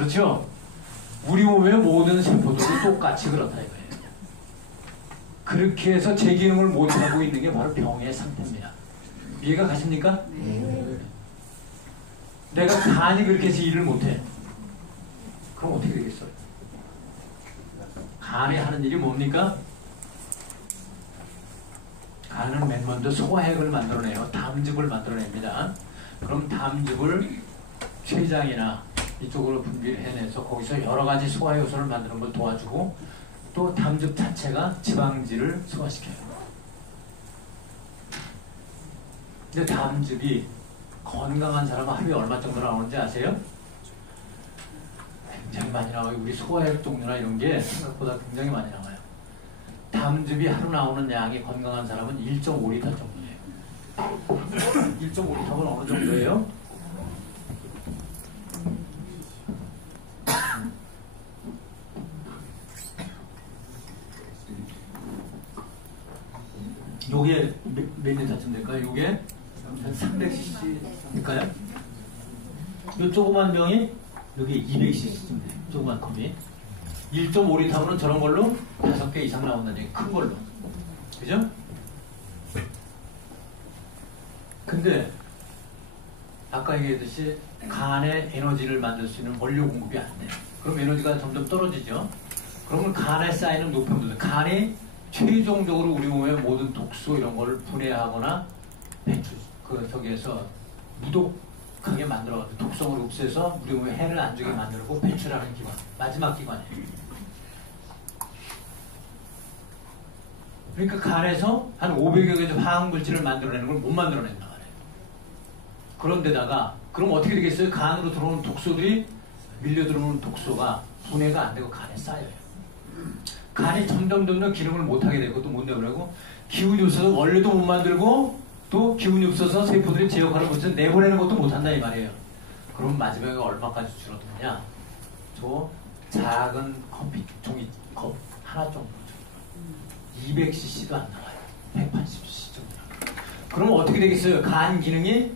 그렇죠? 우리 몸의 모든 세포들도 똑같이 그렇다 이거예요. 그렇게 해서 제 기능을 못하고 있는 게 바로 병의 상태입니다. 이해가 가십니까? 네. 내가 간이 그렇게 해서 일을 못해. 그럼 어떻게 되겠어요? 간이 하는 일이 뭡니까? 간은 맨 먼저 소화액을 만들어내요. 담즙을 만들어냅니다. 그럼 담즙을 췌장이나 이쪽으로 분비를 해내서 거기서 여러 가지 소화 요소를 만드는 걸 도와주고 또 담즙 자체가 지방질을 소화시켜요. 근데 담즙이 건강한 사람은 하루에 얼마 정도 나오는지 아세요? 굉장히 많이 나와요. 우리 소화액 종류나 이런 게 생각보다 굉장히 많이 나와요. 담즙이 하루 나오는 양이 건강한 사람은 1.5리터 정도예요. 1.5리터면 어느 정도예요? 요게 몇 리터쯤 될까요? 요게 300cc 될까요? 요 조그만 병이 요게 200cc쯤 돼요. 조그만 컵이 1.5리터면 저런 걸로 5개 이상 나온다는 얘기, 큰 걸로. 그죠? 근데 아까 얘기했듯이 간에 에너지를 만들 수 있는 원료 공급이 안 돼요. 그럼 에너지가 점점 떨어지죠. 그러면 간에 쌓이는 노폐물들, 간이 최종적으로 우리 몸의 모든 독소 이런 거를 분해하거나 배출, 저기에서 무독하게 만들어가지고 독성을 없애서 우리 몸에 해를 안 주게 만들고 배출하는 기관, 마지막 기관이에요. 그러니까 간에서 한 500여 개의 화학물질을 만들어내는 걸 못 만들어낸단 말이에요. 그런데다가 그럼 어떻게 되겠어요? 간으로 들어오는 독소들이 밀려 들어오는 독소가 분해가 안 되고 간에 쌓여요. 간이 점점 기능을 못하게 되고 또 못 내보내고 기운이 없어서 원래도 못 만들고 또 기운이 없어서 세포들이 제 역할을 못해서 내보내는 것도 못한다 이 말이에요. 그럼 마지막에 얼마까지 줄어드느냐? 저 작은 종이컵 하나 정도 200cc도 안 나와요. 180cc 정도. 그럼 어떻게 되겠어요? 간 기능이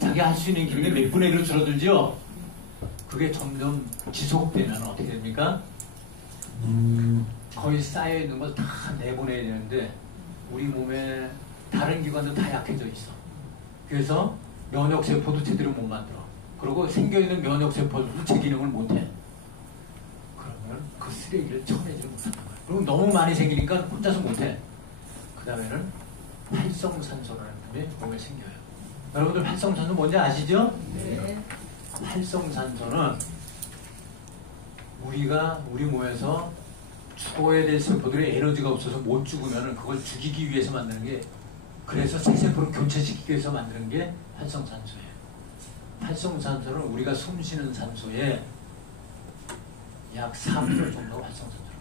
자기 할 수 있는 기능이 몇 분의 1로 줄어들죠? 그게 점점 지속되면 어떻게 됩니까? 거의 쌓여있는 걸 다 내보내야 되는데 우리 몸에 다른 기관도 다 약해져 있어. 그래서 면역세포도 제대로 못 만들어. 그리고 생겨있는 면역세포도 제 기능을 못해. 그러면 그 쓰레기를 쳐내지를 못한단 말이야. 그리고 너무 많이 생기니까 혼자서 못해. 그 다음에는 활성산소라는 게 몸에 생겨요. 여러분들 활성산소 뭔지 아시죠? 네. 활성산소는 우리가 우리 몸에서 죽어야 될 세포들의 에너지가 없어서 못 죽으면 그걸 죽이기 위해서 만드는 게, 그래서 새 세포를 교체시키기 위해서 만드는 게 활성산소예요. 활성산소는 우리가 숨쉬는 산소의 약 4% 정도가 활성산소로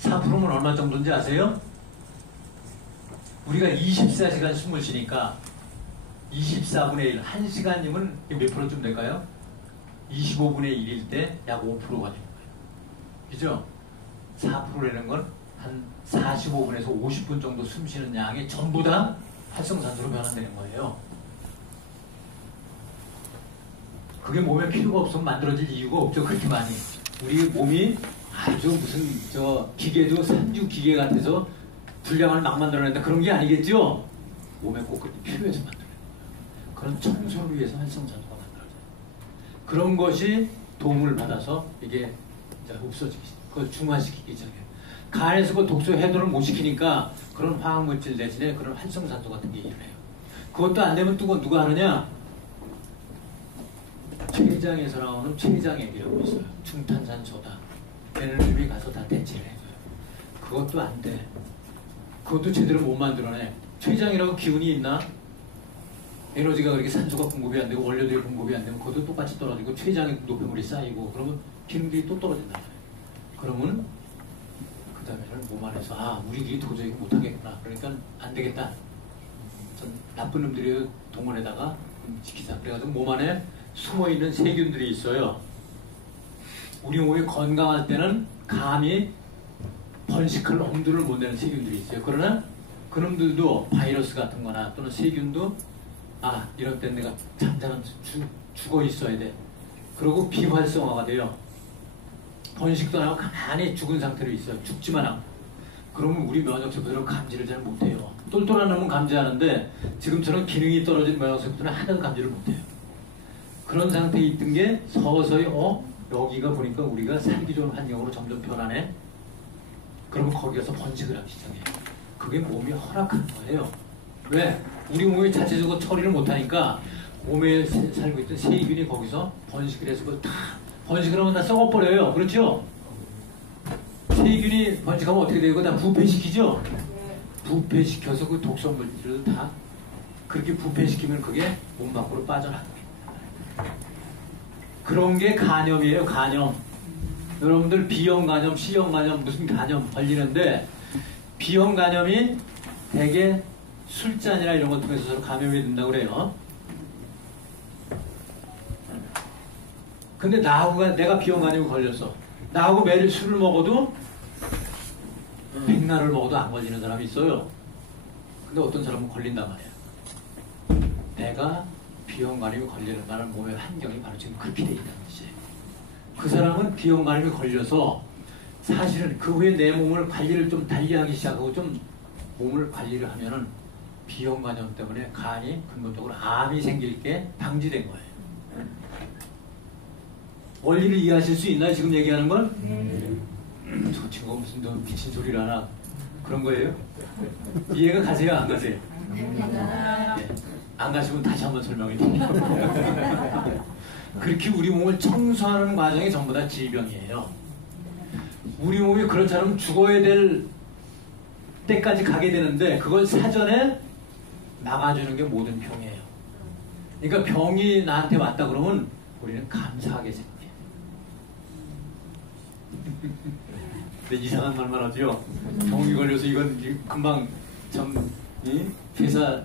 변해요. 4%면 얼마 정도인지 아세요? 우리가 24시간 숨을 쉬니까 24분의 1, 1시간이면 몇 프로쯤 될까요? 25분의 1일 때 약 5%가 되는 거예요. 그죠? 4%라는 건 한 45분에서 50분 정도 숨 쉬는 양이 전부 다 활성산소로 변환되는 거예요. 그게 몸에 필요가 없으면 만들어질 이유가 없죠. 그렇게 많이. 우리 몸이 아주 무슨 기계죠. 산주 기계 같아서 분량을 막 만들어낸다. 그런 게 아니겠죠? 몸에 꼭 그렇게 필요해서 만들어요. 그런 청소를 위해서 활성산소가 만들어져요. 그런 것이 도움을 받아서 이게 이제 없어지기, 그걸 중화시키기 시작해요. 간에서 그 독소 해독을 못 시키니까 그런 화학물질 대신에 그런 활성산소 같은 게 일을 해요. 그것도 안 되면 또 누가 하느냐? 췌장에서 나오는 췌장액이라고 있어요. 중탄산소다. 얘네들이 가서 다 대체를 해줘요. 그것도 안 돼. 그것도 제대로 못 만들어내. 췌장이라고 기운이 있나? 에너지가 그렇게 산소가 공급이 안 되고 원료들이 공급이 안 되면 그것도 똑같이 떨어지고 췌장에 노폐물이 쌓이고 그러면 기능들이 또 떨어진다. 그러면 그 다음에는 몸 안에서 우리들이 도저히 못하겠구나. 그러니까 안 되겠다. 전 나쁜 놈들이 동원에다가 지키자. 그래가지고 몸 안에 숨어있는 세균들이 있어요. 우리 몸이 건강할 때는 감히 번식할 엄두를 못 내는 세균들이 있어요. 그러나 그놈들도 바이러스 같은 거나 또는 세균도 이럴 땐 내가 잠자는 죽어 있어야 돼. 그리고 비활성화가 돼요. 번식도 안 하고 가만히 죽은 상태로 있어요. 죽지만 않고. 그러면 우리 면역세포들은 감지를 잘 못해요. 똘똘한 놈은 감지하는데 지금처럼 기능이 떨어진 면역세포들은 하나도 감지를 못해요. 그런 상태에 있던 게 서서히 여기가 보니까 우리가 살기 좋은 환경으로 점점 변하네. 그러면 거기 가서 번식을 하기 시작해요. 그게 몸이 허락한 거예요. 왜? 우리 몸이 자체적으로 처리를 못하니까 몸에 살고 있던 세균이 거기서 번식을 해서 그걸 다 번식을 하면 다 썩어버려요. 그렇죠? 세균이 번식하면 어떻게 되고 다 부패시키죠? 부패시켜서 그 독성물질을 다 그렇게 부패시키면 그게 몸 밖으로 빠져나갑니다. 그런 게 간염이에요. 간염. 여러분들 B형 간염, C형 간염 무슨 간염 걸리는데 B형 간염이 대개 술잔이나 이런 것 통해서 서로 감염이 된다고 그래요. 근데 내가 B형 간염이 걸렸어. 나하고 매일 술을 먹어도 백날을 먹어도 안 걸리는 사람이 있어요. 근데 어떤 사람은 걸린단 말이에요. 내가 B형 간염이 걸리는 몸의 환경이 바로 지금 그렇게 돼 있다는 뜻이에요. 그 사람은 B형 간염이 걸려서 사실은 그 후에 내 몸을 관리를 좀 달리하기 시작하고 좀 몸을 관리를 하면은 B형 간염 때문에 간이 근본적으로 암이 생길 게 방지된 거예요. 원리를 이해하실 수 있나요? 지금 얘기하는 건? 저 친구가 무슨 너 미친 소리를 하나 그런 거예요? 이해가 가세요? 안 가세요? 네. 안 가시면 다시 한번 설명해 드릴게요. 그렇게 우리 몸을 청소하는 과정이 전부 다 질병이에요. 우리 몸이 그렇지 않으면 죽어야 될 때까지 가게 되는데 그걸 사전에 막아주는 게 모든 병이에요. 그러니까 병이 나한테 왔다 그러면 우리는 감사하게 생각해요. 근데 이상한 말만 하죠. 병이 걸려서 이건 금방 회사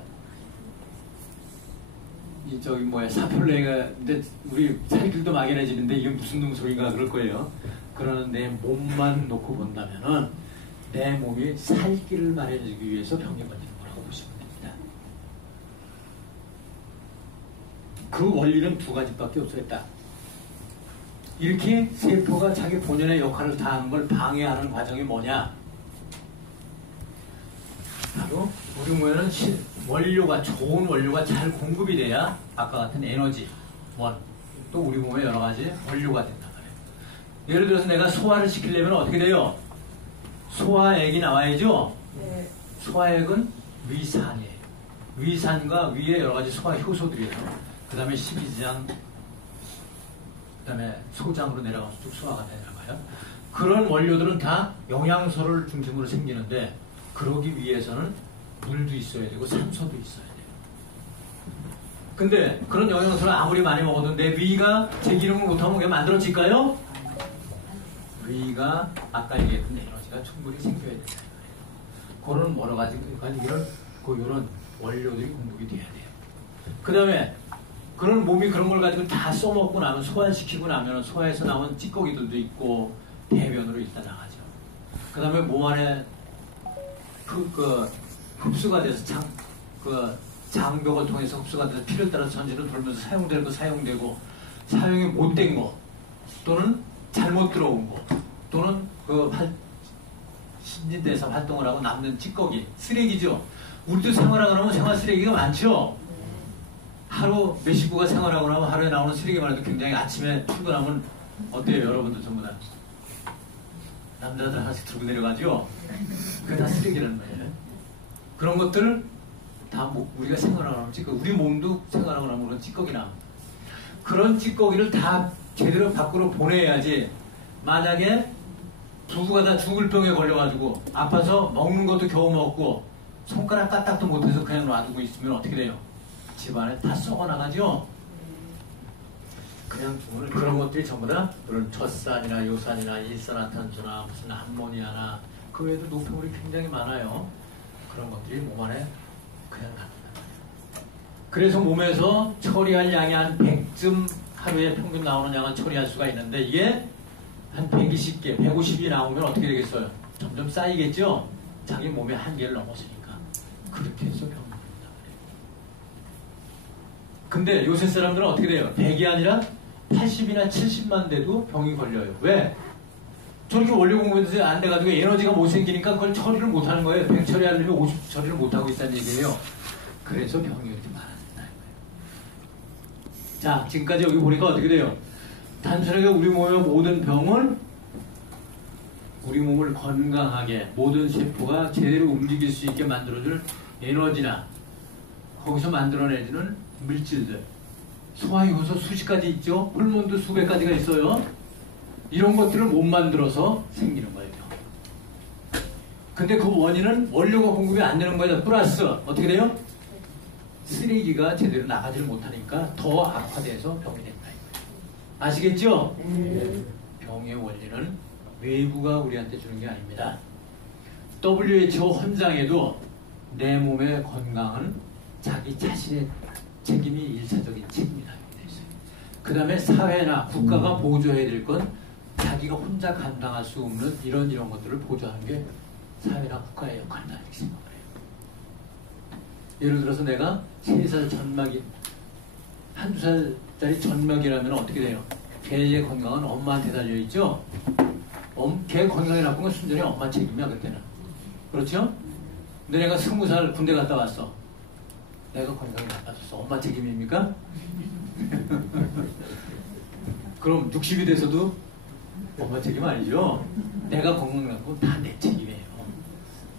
사표내가 근데 우리 살길도 막연해지는데 이게 무슨 놈 소리인가 그럴 거예요. 그러는 내 몸만 놓고 본다면은 내 몸이 살길을 마련해주기 위해서 병에 걸리는 거라고 보시면 됩니다. 그 원리는 두 가지밖에 없어요. 딱 이렇게 세포가 자기 본연의 역할을 다하는 걸 방해하는 과정이 뭐냐? 바로 우리 몸에는 좋은 원료가 잘 공급이 돼야 아까 같은 에너지, 또 우리 몸에 여러 가지 원료가 된단 말이에요. 예를 들어서 내가 소화를 시키려면 어떻게 돼요? 소화액이 나와야죠? 네. 소화액은 위산이에요. 위산과 위에 여러 가지 소화 효소들이에요. 그 다음에 십이장, 그 다음에 소장으로 내려가서 쭉 소화가 내려가요. 그런 원료들은 다 영양소를 중심으로 생기는데 그러기 위해서는 물도 있어야 되고 산소도 있어야 돼요. 근데 그런 영양소를 아무리 많이 먹어도 내 위가 제 기능을 못하면 그게 만들어질까요? 위가 아까 얘기했던 에너지가 충분히 생겨야 된다. 그런 여러 가지 이런 원료들이 공급이 돼야 돼요. 그 다음에 그런 몸이 그런 걸 가지고 다 써먹고 나면 소화시키고 나면 소화에서 나온 찌꺼기들도 있고 대변으로 일단 나가죠. 그 다음에 몸 안에 흡수가 돼서 장벽을 통해서 흡수가 돼서 피를 따라서 전지를 돌면서 사용되는 거 사용되고 사용이 못된 거 또는 잘못 들어온 거 또는 신진대사 활동을 하고 남는 찌꺼기 쓰레기죠. 우리도 생활하고 나면 생활 쓰레기가 많죠. 하루 몇 식구가 생활하고 나면 하루에 나오는 쓰레기만 해도 굉장히 아침에 출근하면 어때요? 여러분들 전부 다 남자들 하나씩 들고 내려가죠. 그게 다 쓰레기라는 말이에요. 그런 것들 다 우리가 생활하고 나면 우리 몸도 생활하고 나면 그런 찌꺼기 나옵니다. 그런 찌꺼기를 다 제대로 밖으로 보내야지. 만약에 부부가 다 죽을 병에 걸려가지고 아파서 먹는 것도 겨우 먹고 손가락 까딱도 못해서 그냥 놔두고 있으면 어떻게 돼요? 집안에 다 썩어나가죠? 그냥 죽으면 그런 것들이 전부 다 그런 젖산이나 요산이나 일산화탄소나 무슨 암모니아나 그 외에도 노폐물이 굉장히 많아요. 그런 것들이 몸 안에 그냥 나간단 말이에요. 그래서 몸에서 처리할 양이 한 100쯤 하루에 평균 나오는 양은 처리할 수가 있는데 이게 한 120개, 150이 나오면 어떻게 되겠어요? 점점 쌓이겠죠? 자기 몸의 한계를 넘었으니까. 그렇게 해서 병이 됩니다. 근데 요새 사람들은 어떻게 돼요? 100이 아니라 80이나 70만 돼도 병이 걸려요. 왜? 저렇게 원료 공급이 안 돼가지고 에너지가 못 생기니까 그걸 처리를 못 하는 거예요. 100 처리하려면 50 처리를 못 하고 있다는 얘기예요. 그래서 병이 이렇게 많아진다는 거예요. 자, 지금까지 여기 보니까 어떻게 돼요? 단순하게 우리 몸의 모든 병은 우리 몸을 건강하게 모든 세포가 제대로 움직일 수 있게 만들어줄 에너지나 거기서 만들어내주는 물질들, 소화효소 수십 가지 있죠. 호르몬도 수백 가지가 있어요. 이런 것들을 못 만들어서 생기는 거예요. 근데 그 원인은 원료가 공급이 안 되는 거예요. 플러스 어떻게 돼요? 쓰레기가 제대로 나가지를 못하니까 더 악화돼서 병이 된다. 아시겠죠? 병의 원리는 외부가 우리한테 주는 게 아닙니다. WHO 헌장에도 내 몸의 건강은 자기 자신의 책임이 일차적인 책임이다. 그 다음에 사회나 국가가 보조해야 될 건 자기가 혼자 감당할 수 없는 이런 것들을 보조하는 게 사회나 국가의 역할이다 이렇게 생각을 해요. 예를 들어서 내가 3살 전막이 한두 살짜리 전막이라면 어떻게 돼요? 개의 건강은 엄마한테 달려있죠? 개 건강이 나쁜 건 순전히 엄마 책임이야 그때는. 그렇죠? 근데 내가 20살 군대 갔다 왔어. 내가 건강이 나빠졌어. 엄마 책임입니까? 그럼 60이 돼서도 엄마 책임 아니죠? 내가 건강 나쁜 건 다 내 책임이에요.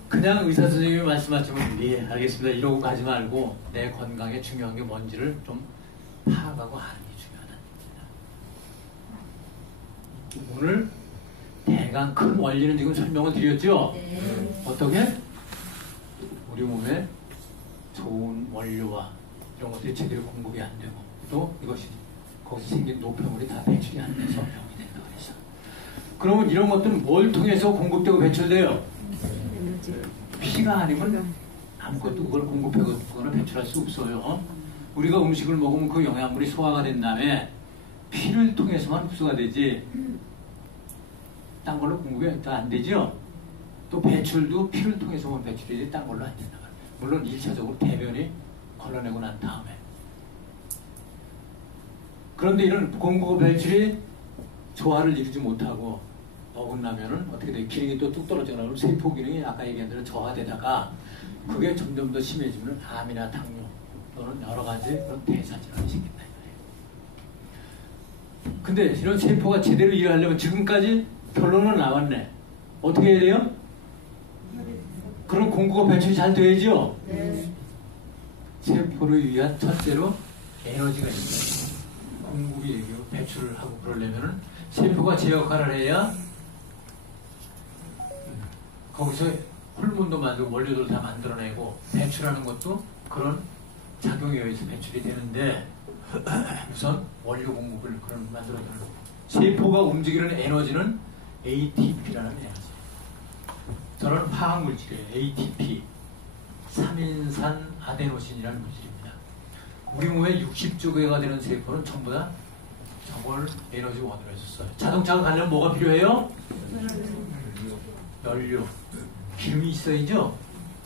그냥 의사 선생님이 말씀하시면 예 알겠습니다 이러고 가지 말고 내 건강에 중요한 게 뭔지를 좀 파악하고 하는 게 중요하다. 오늘 대강 큰 원리는 지금 설명을 드렸죠? 네. 어떻게? 우리 몸에 좋은 원료와 이런 것들이 제대로 공급이 안 되고 또 이것이 거기서 생긴 노폐물이 다 배출이 안 돼서 병이 된다 그래서. 그러면 이런 것들은 뭘 통해서 공급되고 배출돼요? 피가 아니면 아무것도 그걸 공급하거나 배출할 수 없어요. 우리가 음식을 먹으면 그 영양분이 소화가 된 다음에 피를 통해서만 흡수가 되지 딴 걸로 공급이 더 안 되죠. 또 배출도 피를 통해서만 배출되지 딴 걸로 안 된다. 물론 1차적으로 대변이 걸러내고 난 다음에. 그런데 이런 공급 배출이 조화를 이루지 못하고 어긋나면은 어떻게 돼요? 기능이 또 뚝 떨어지거나 그러면 세포 기능이 아까 얘기한 대로 저하되다가 그게 점점 더 심해지면 암이나 당뇨 또는 여러 가지 그런 대사질환이 생긴다. 근데 이런 세포가 제대로 일하려면 지금까지 결론은 나왔네. 어떻게 해야 돼요? 그런 공급과 배출이 잘 돼야죠? 네. 세포를 위한 첫째로 에너지가 있어요. 공급이 되고 배출을 하고 그러려면은 세포가 제 역할을 해야 거기서 호르몬도 만들고 원료들 다 만들어내고 배출하는 것도 그런 작용에 의해서 배출이 되는데 우선 원료 공급을 그런 만들어주는 거고 세포가 움직이는 에너지는 ATP라는 에너지. 저는 화학물질이에요. ATP 3인산 아데노신이라는 물질입니다. 우리 몸에 60조 개가 되는 세포는 전부 다 저걸 에너지 원으로 했었어요. 자동차가 가려면 뭐가 필요해요? 연료. 기름이 있어야죠.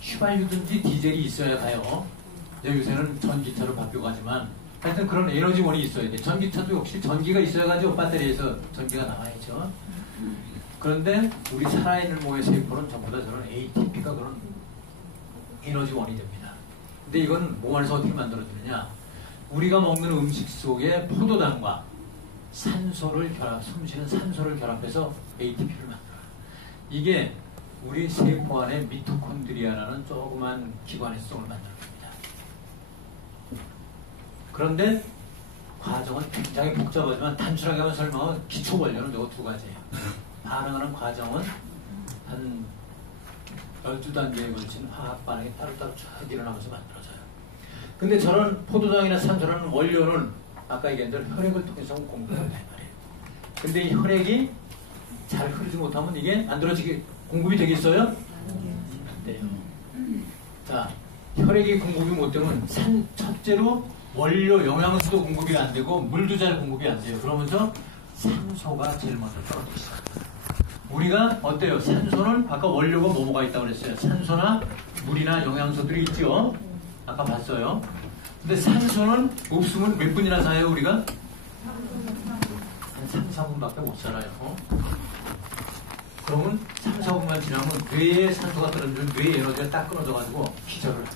휘발유든지 디젤이 있어야 가요. 요새는 전기차로 바뀌어가지만 하여튼 그런 에너지원이 있어야 돼. 전기차도 역시 전기가 있어야 가지고 배터리에서 전기가 나와야죠. 그런데 우리 살아있는 몸의 세포는 전부 다 저런 ATP가 그런 에너지원이 됩니다. 근데 이건 몸 안에서 어떻게 만들어지느냐? 우리가 먹는 음식 속에 포도당과 산소를 숨쉬는 산소를 결합해서 ATP를 만들어요. 이게 우리 세포 안에 미토콘드리아라는 조그만 기관의 속을 만들어줍니다. 그런데 과정은 굉장히 복잡하지만 단순하게 하면 설명은 기초 원료는 저거 두 가지예요. 반응하는 과정은 한 12단계에 걸친 화학 반응이 따로따로 쭉 일어나면서 만들어져요. 근데 저런 포도당이나 산소라는 원료는 아까 얘기한 대로 혈액을 통해서 공급된단 말이에요. 근데 이 혈액이 잘 흐르지 못하면 이게 공급이 되겠어요? 안 돼요. 자, 혈액이 공급이 못 되면 첫째로 원료, 영양소도 공급이 안 되고 물도 잘 공급이 안 돼요. 그러면서 산소가 제일 먼저 떨어지죠. 우리가 어때요? 산소는 아까 원료가 뭐가 있다고 그랬어요? 산소나 물이나 영양소들이 있죠? 아까 봤어요. 근데 산소는 없으면 몇 분이나 사요, 우리가? 3, 4분밖에 못 살아요. 그러면 3, 4분만 지나면 뇌에 산소가 떨어지면 뇌 에너지가 딱 끊어져가지고 기절을 한다.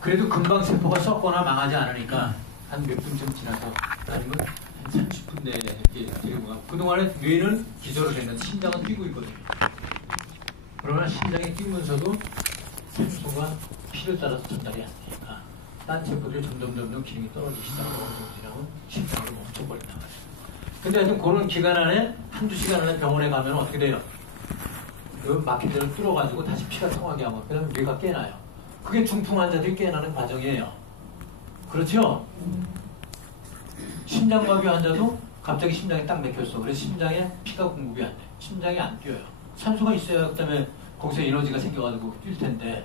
그래도 금방 세포가 썩거나 망하지 않으니까 한 몇 분쯤 지나서 아니면 한 30분 내에 이렇게 그동안에 뇌는 기절을 했는데 심장은 뛰고 있거든요. 그러나 심장이 뛰면서도 산소가 피를 따라서 전달이 안 되니까 딴 세포들이 점점 기능이 떨어지기 시작하고 지나면 심장으로 멈춰버린단 말이에요. 근데 하여튼 그런 기간 안에 한두 시간 안에 병원에 가면 어떻게 돼요? 그 막히대를 뚫어가지고 다시 피가 통하게 하면 그 다음에 뇌가 깨나요. 그게 중풍 환자들이 깨나는 과정이에요. 그렇죠? 심장마비 환자도 갑자기 심장이 딱 막혔어. 그래서 심장에 피가 공급이 안 돼. 심장이 안 뛰어요. 산소가 있어야 그다음에 거기서 에너지가 생겨가지고 뛸 텐데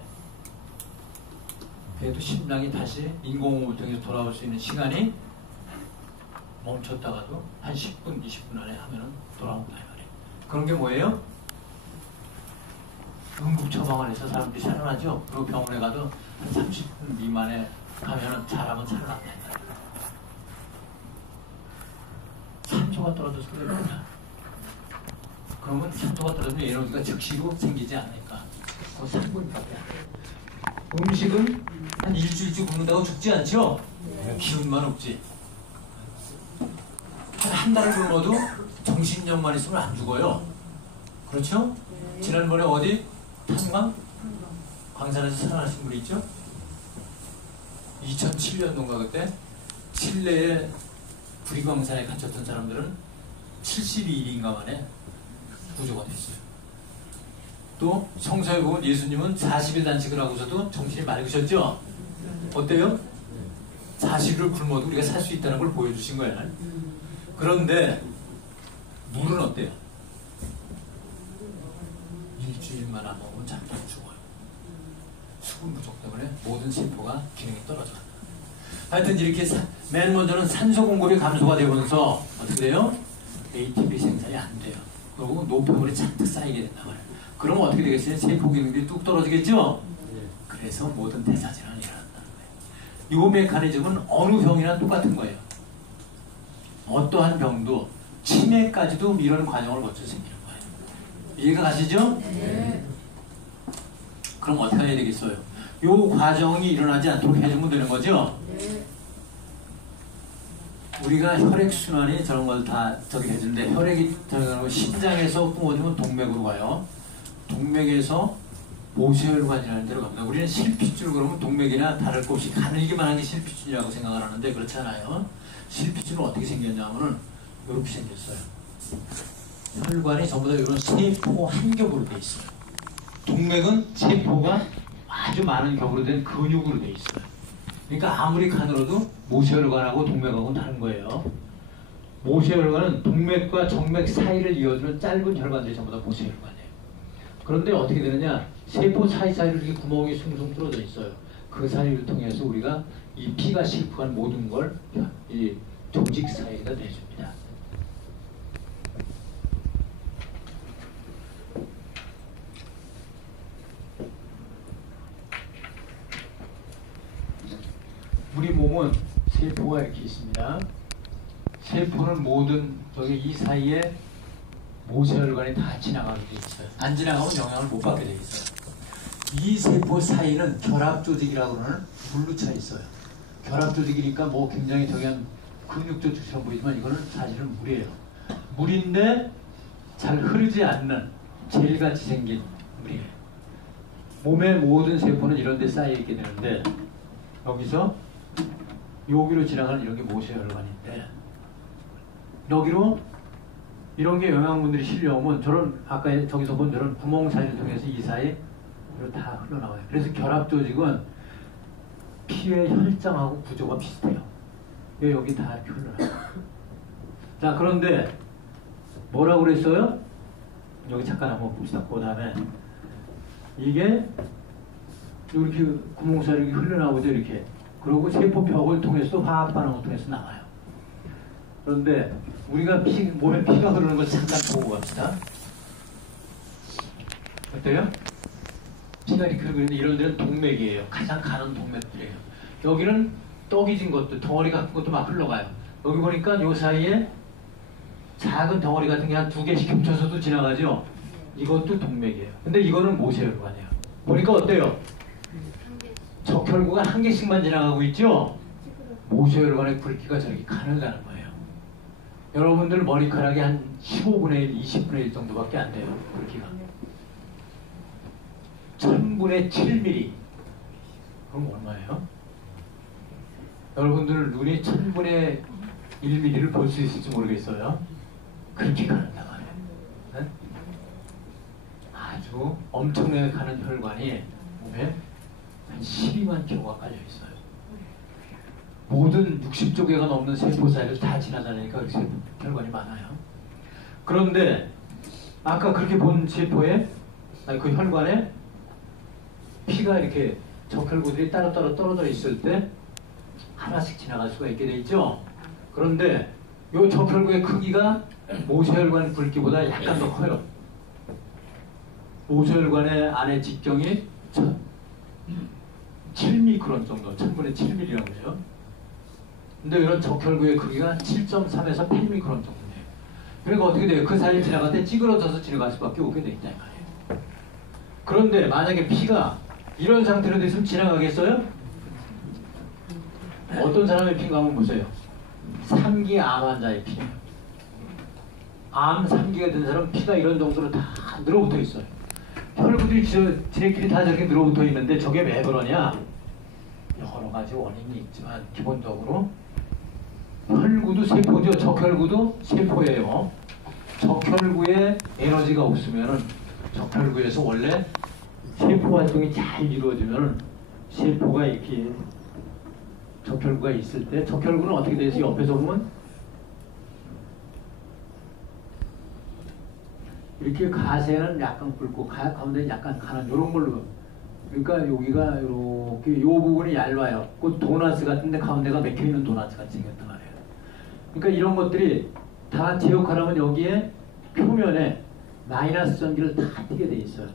그래도 심장이 다시 인공호흡을 통해서 돌아올 수 있는 시간이 멈췄다가도 한 10분, 20분 안에 하면은 돌아온다 이 말이에요. 그런 게 뭐예요? 응급처방을 해서 사람들이 살아나죠. 그리고 병원에 가도 한 30분 미만에 가면은 잘하면 살아난다 이 말이에요. 산소가 떨어져서 그래요. 그러면 산소가 떨어지면 에너지가 즉시로 생기지 않으니까 그 3분밖에 안 돼요. 음식은 한 일주일째 굶는다고 죽지 않죠? 기운만 없지. 한 달을 굶어도 정신력만 있으면 안 죽어요. 그렇죠? 지난번에 어디? 탄광? 광산에서 살아나신 분이 있죠? 2007년도인가 그때 칠레의 구리광산에 갇혔던 사람들은 72일인가 만에 구조가 됐어요. 또 성서에 보면 예수님은 40일 단식을 하고서도 정신이 맑으셨죠? 어때요? 40일을 굶어도 우리가 살 수 있다는 걸 보여주신 거예요. 그런데 물은 어때요? 일주일만 안 먹으면 잠깐 죽어요. 수분 부족 때문에 모든 세포가 기능이 떨어져요. 하여튼 이렇게 맨 먼저는 산소 공급이 감소가 되면서 어떻게 돼요? ATP 생산이 안 돼요. 그리고 노폐물이 잔뜩 쌓이게 된단 말이에요. 그러면 어떻게 되겠어요? 세포 기능들이 뚝 떨어지겠죠? 그래서 모든 대사질환이 일어난다는 거예요. 이 메커니즘은 어느 병이나 똑같은 거예요. 어떠한 병도 치매까지도 이런 과정을 거쳐 생기는 거예요. 이해가 가시죠? 네. 그럼 어떻게 해야 되겠어요? 이 과정이 일어나지 않도록 해주면 되는 거죠? 네. 우리가 혈액순환이 저런 걸 다 저기 해주는데 혈액이 심장에서 뿜어지면 동맥으로 가요. 동맥에서 모세혈관이라는 데로 갑니다. 우리는 실핏줄 그러면 동맥이나 다를 것 없이 가늘기만 한 게 실핏줄이라고 생각을 하는데 그렇지 않아요. 실핏줄은 어떻게 생겼냐면은 이렇게 생겼어요. 혈관이 전부 다 이런 세포 한 겹으로 돼 있어요. 동맥은 세포가 아주 많은 겹으로 된 근육으로 돼 있어요. 그러니까 아무리 가늘어도 모세혈관하고 동맥하고는 다른 거예요. 모세혈관은 동맥과 정맥 사이를 이어주는 짧은 혈관들이 전부 다 모세혈관이에요. 그런데 어떻게 되느냐? 세포 사이사이로 이렇게 구멍이 숭숭 뚫어져 있어요. 그 사이를 통해서 우리가 이 피가 실프한 모든 걸 이 조직 사이가 내줍니다. 우리 몸은 세포가 이렇게 있습니다. 세포는 모든 저기 이 사이에 모세혈관이 다 지나가게 돼 있어요. 안 지나가면 영향을 못 받게 돼 있어요. 이 세포 사이는 결합조직이라고 하는 물로 차 있어요. 결합조직이니까 뭐 굉장히 저기한 근육조직처럼 보이지만 이거는 사실은 물이에요. 물인데 잘 흐르지 않는 젤같이 생긴 물이에요. 몸의 모든 세포는 이런 데 쌓여 있게 되는데 여기서 여기로 지나가는 이런 게 모세혈관인데 여기로 이런 게 영양분들이 실려오면 저런 아까 저기서 본 저런 구멍 사이를 통해서 이 사이로 다 흘러나와요. 그래서 결합조직은 피의 혈장하고 구조가 비슷해요. 여기 다 이렇게 흘러나와요. 자, 그런데 뭐라고 그랬어요? 여기 잠깐 한번 봅시다. 그 다음에 이게 이렇게 구멍 사이로 이렇게 흘러나오죠. 이렇게. 그리고 세포벽을 통해서 화학 반응을 통해서 나와요. 그런데 우리가 몸에 피가 흐르는 걸 잠깐 보고 갑시다. 어때요? 피가 이렇게 흐르는데 이런 데는 동맥이에요. 가장 가는 동맥들이에요. 여기는 떡이 진 것도 덩어리 같은 것도 막 흘러가요. 여기 보니까 요 사이에 작은 덩어리 같은 게 한 2개씩 겹쳐서도 지나가죠. 이것도 동맥이에요. 근데 이거는 모세혈관이에요. 보니까 어때요? 적혈구가 1개씩만 지나가고 있죠? 모세혈관의 굵기가 저렇게 가늘다는 거예요. 여러분들 머리카락이 한 15분의 1, 20분의 1 정도밖에 안 돼요. 굵기가. 1000분의 7mm. 그럼 얼마예요? 여러분들 눈이 1000분의 1mm를 볼 수 있을지 모르겠어요. 그렇게 가는다고 하네요. 네? 아주 엄청나게 가는 혈관이 몸에 한 12만 킬로가 깔려 있어요. 모든 60조 개가 넘는 세포 사이를 다 지나다니니까 그렇게 혈관이 많아요. 그런데 아까 그렇게 본 세포에, 아니 그 혈관에 피가 이렇게 적혈구들이 따로따로 떨어져 있을 때 하나씩 지나갈 수가 있게 돼 있죠. 그런데 이 적혈구의 크기가 모세혈관 굵기보다 약간 더 커요. 모세혈관의 안에 직경이 7미크론 정도, 1000분의 7mm라고 해요. 근데 이런 적혈구의 크기가 7.3에서 8미크론 정도 돼요. 그러니까 어떻게 돼요? 그 사이에 지나갈 때 찌그러져서 지나갈 수밖에 없게 돼 있다 이 말이에요. 그런데 만약에 피가 이런 상태로 됐으면 지나가겠어요? 어떤 사람의 피인가 한번 보세요. 3기 암 환자의 피예요. 암 3기가 된 사람은 피가 이런 정도로 다 늘어붙어 있어요. 혈구들이 지네끼리 다 저렇게 늘어붙어 있는데 저게 왜 그러냐? 여러 가지 원인이 있지만 기본적으로 혈구도 세포죠. 적혈구도 세포예요. 적혈구에 에너지가 없으면은 적혈구에서 원래 세포 활동이 잘 이루어지면은 세포가 이렇게 적혈구가 있을 때 적혈구는 어떻게 돼서 옆에서 보면 이렇게 가세는 약간 굵고 가운데 약간 가는 이런 걸로, 그러니까 여기가 이렇게 요 부분이 얇아요. 그 도넛 같은데 가운데가 맥혀 있는 도넛 같이 생겼단 말이에요. 그러니까 이런 것들이 다 제 역할하면 여기에 표면에 마이너스 전기를 다 띄게 돼 있어요.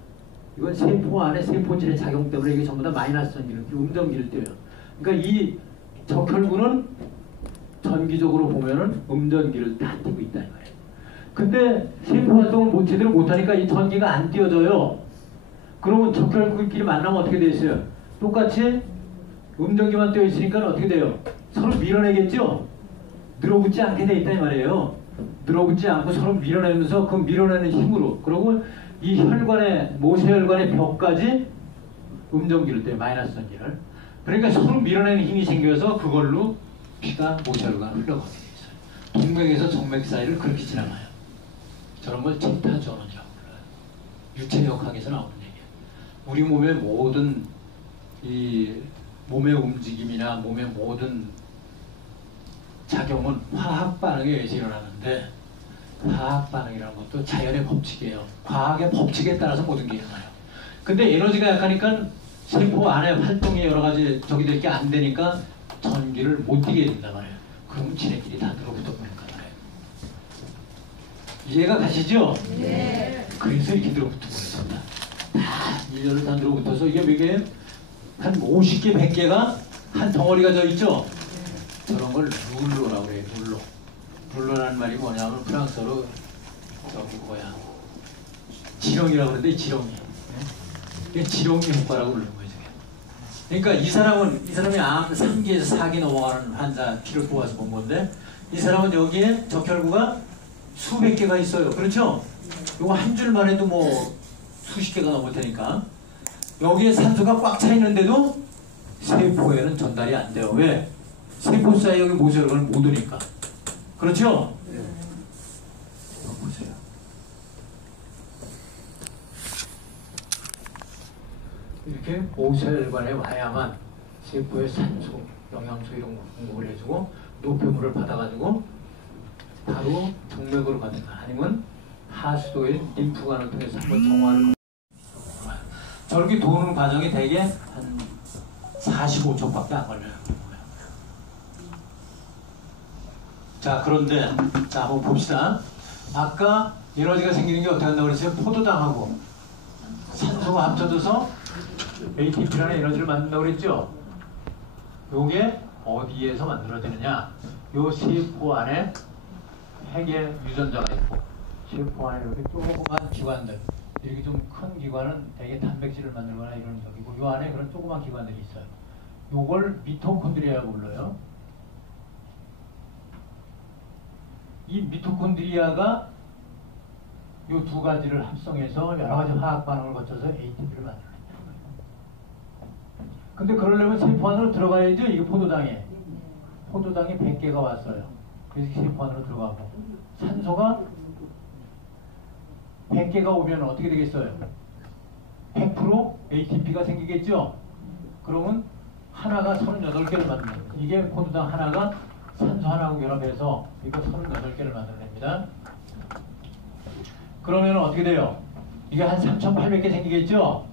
이건 세포 안에 세포질의 작용 때문에 이게 전부 다 마이너스 전기를, 음전기를 띄어요. 그러니까 이 적혈구는 전기적으로 보면은 음전기를 다 띄고 있다 이 말이에요. 근데 세포 활동을 제대로 못하니까 이 전기가 안 띄어져요. 그러면 적혈구끼리 만나면 어떻게 돼 있어요? 똑같이 음전기만 띄어 있으니까 어떻게 돼요? 서로 밀어내겠죠? 늘어붙지 않게 돼 있다 이 말이에요. 늘어붙지 않고 서로 밀어내면서 그 밀어내는 힘으로, 그리고 이 혈관의 모세혈관의 벽까지 음전기를 떼요. 마이너스 전기를. 그러니까 서로 밀어내는 힘이 생겨서 그걸로 피가 모세혈관을 흘러가게 돼 있어요. 동맥에서 정맥 사이를 그렇게 지나가요. 저런 걸 젠타전원이라고 불러요. 유체역학에서 나오는 얘기예요. 우리 몸의 모든 이 몸의 움직임이나 몸의 모든 작용은 화학 반응에 의해서 일어나는데, 화학 반응이라는 것도 자연의 법칙이에요. 과학의 법칙에 따라서 모든 게 일어나요. 근데 에너지가 약하니까 세포 안에 활동이 여러 가지 저기 될 게 안 되니까 전기를 못 띄게 된단 말이에요. 그러면 지네끼리 다 늘어붙어 버린 거예요. 이해가 가시죠? 네. 그래서 이렇게 늘어붙어 버렸습니다. 다 일렬로 다 늘어붙어서 이게 몇 개예요? 한 50개, 100개가 한 덩어리가 져 있죠? 저런 걸 룰로라고 그래요. 룰로. 룰로라는 말이 뭐냐면 프랑스어로 저기 뭐야, 지렁이라고 그러는데 지렁이. 이게 지렁이 효과라고 부르는 거예요. 그러니까 이 사람이 암 3기에서 4기 넘어가는 환자 피를 뽑아서 본 건데, 이 사람은 여기에 적혈구가 수백 개가 있어요. 그렇죠? 이거 한 줄만 해도 뭐 수십 개가 넘을 테니까. 여기에 산소가 꽉 차 있는데도 세포에는 전달이 안 돼요. 왜? 세포 사이 여기 모세혈관을 못 오니까. 그렇죠? 네. 이거 보세요. 이렇게 모세혈관에 와야만 세포에 산소, 영양소 이런 거 공급을 해주고 노폐물을 받아가지고 바로 정맥으로 가든가 아니면 하수도의 림프관을 통해서 한번 정화를. 저렇게 도는 과정이 대개 한 45초밖에 안 걸려요. 자, 그런데 자, 한번 봅시다. 아까 에너지가 생기는 게 어떻게 한다고 그랬어요? 포도당하고 산소가 합쳐져서 ATP라는 에너지를 만든다고 그랬죠? 요게 어디에서 만들어지느냐? 요 세포 안에 핵의 유전자가 있고, 세포 안에 이렇게 조그만 기관들, 이렇게 좀 큰 기관은 대개 단백질을 만들거나 이런 적이고, 요 안에 그런 조그만 기관들이 있어요. 요걸 미토콘드리아라고 불러요. 이 미토콘드리아가 요 두 가지를 합성해서 여러 가지 화학 반응을 거쳐서 ATP를 만들어낸다. 근데 그러려면 세포 안으로 들어가야죠. 이게 포도당에. 포도당이 100개가 왔어요. 그래서 세포 안으로 들어가고. 산소가 100개가 오면 어떻게 되겠어요? 100% ATP가 생기겠죠? 그러면 하나가 38개를 만듭니다. 이게 포도당 하나가 산소 하나하고 결합해서 이거 38개를 만들어냅니다. 그러면 어떻게 돼요? 이게 한 3,800개 생기겠죠?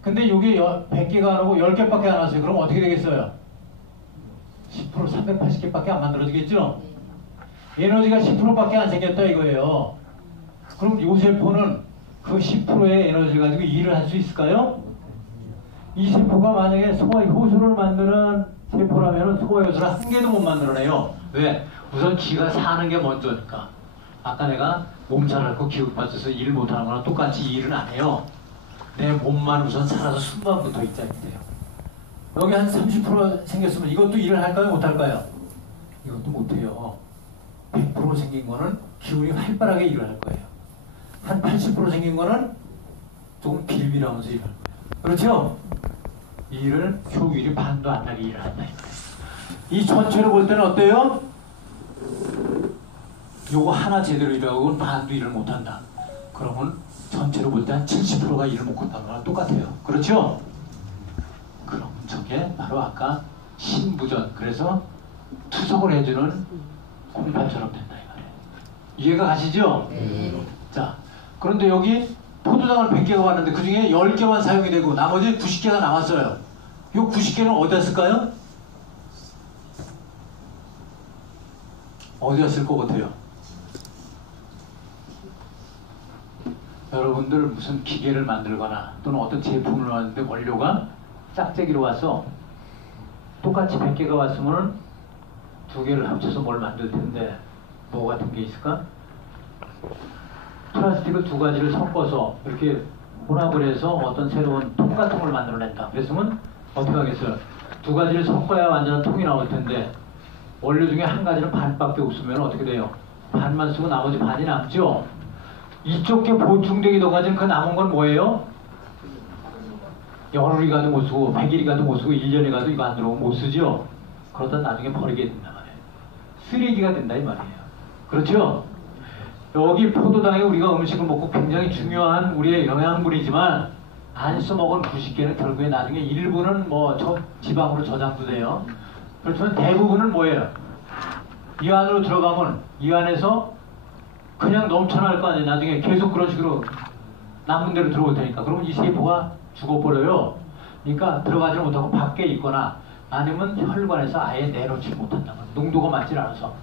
근데 이게 100개가 안 오고 10개밖에 안 왔어요. 그럼 어떻게 되겠어요? 10% 380개밖에 안 만들어지겠죠? 에너지가 10%밖에 안 생겼다 이거예요. 그럼 이 세포는 그 10%의 에너지를 가지고 일을 할 수 있을까요? 이 세포가 만약에 소화 효소를 만드는 세포라면 소화 효소를 한 개도 못 만들어내요. 왜? 우선 지가 사는 게 먼저니까. 아까 내가 몸살 앓고 기운빠져서 일을 못하는 거랑 똑같이 일은 안 해요. 내 몸만 우선 살아서 숨만 붙어 있자는 돼요. 여기 한 30% 생겼으면 이것도 일을 할까요? 못할까요? 이것도 못해요. 100% 생긴 거는 기운이 활발하게 일을 할 거예요. 한 80% 생긴 거는 조금 빌빌하면서 일을 할 거예요. 그렇죠? 이 일을 효율이 반도 안 나게 일을 한다. 이 전체로 볼 때는 어때요? 요거 하나 제대로 일하고는 반도 일을 못한다. 그러면 전체로 볼 때 한 70%가 일을 못한다는 거랑 똑같아요. 그렇죠? 그럼 저게 바로 아까 신부전, 그래서 투석을 해주는 공판처럼 된다 이 말이에요. 이해가 가시죠? 자, 그런데 여기 포도당을 100개가 왔는데 그 중에 10개만 사용이 되고 나머지 90개가 남았어요. 이 90개는 어디다 쓸까요? 어디다 쓸 것 같아요? 여러분들 무슨 기계를 만들거나 또는 어떤 제품을 만드는데 원료가 짝짝이로 와서 똑같이 100개가 왔으면 두 개를 합쳐서 뭘 만들 텐데 뭐 같은 게 있을까? 플라스틱을 두 가지를 섞어서 이렇게 혼합을 해서 어떤 새로운 통 같은 걸 만들어낸다. 그랬으면 어떻게 하겠어요? 두 가지를 섞어야 완전한 통이 나올 텐데 원료 중에 한 가지는 반밖에 없으면 어떻게 돼요? 반만 쓰고 나머지 반이 남죠? 이쪽 게 보충되기 더 가진 그 남은 건 뭐예요? 열흘이 가도 못 쓰고 100일이 가도 못 쓰고 1년이 가도 이거 안 들어오면 못 쓰죠? 그러다 나중에 버리게 된단 말이에요. 쓰레기가 된다 이 말이에요. 그렇죠? 여기 포도당에 우리가 음식을 먹고 굉장히 중요한 우리의 영양분이지만 안 써먹은 90개는 결국에 나중에 일부는 뭐 지방으로 저장도 돼요. 그렇지만 대부분은 뭐예요? 이 안으로 들어가면 이 안에서 그냥 넘쳐날 거 아니에요. 나중에 계속 그런 식으로 남은 대로 들어올 테니까. 그러면 이 세포가 죽어버려요. 그러니까 들어가지 못하고 밖에 있거나 아니면 혈관에서 아예 내놓지 못한다. 농도가 맞질 않아서.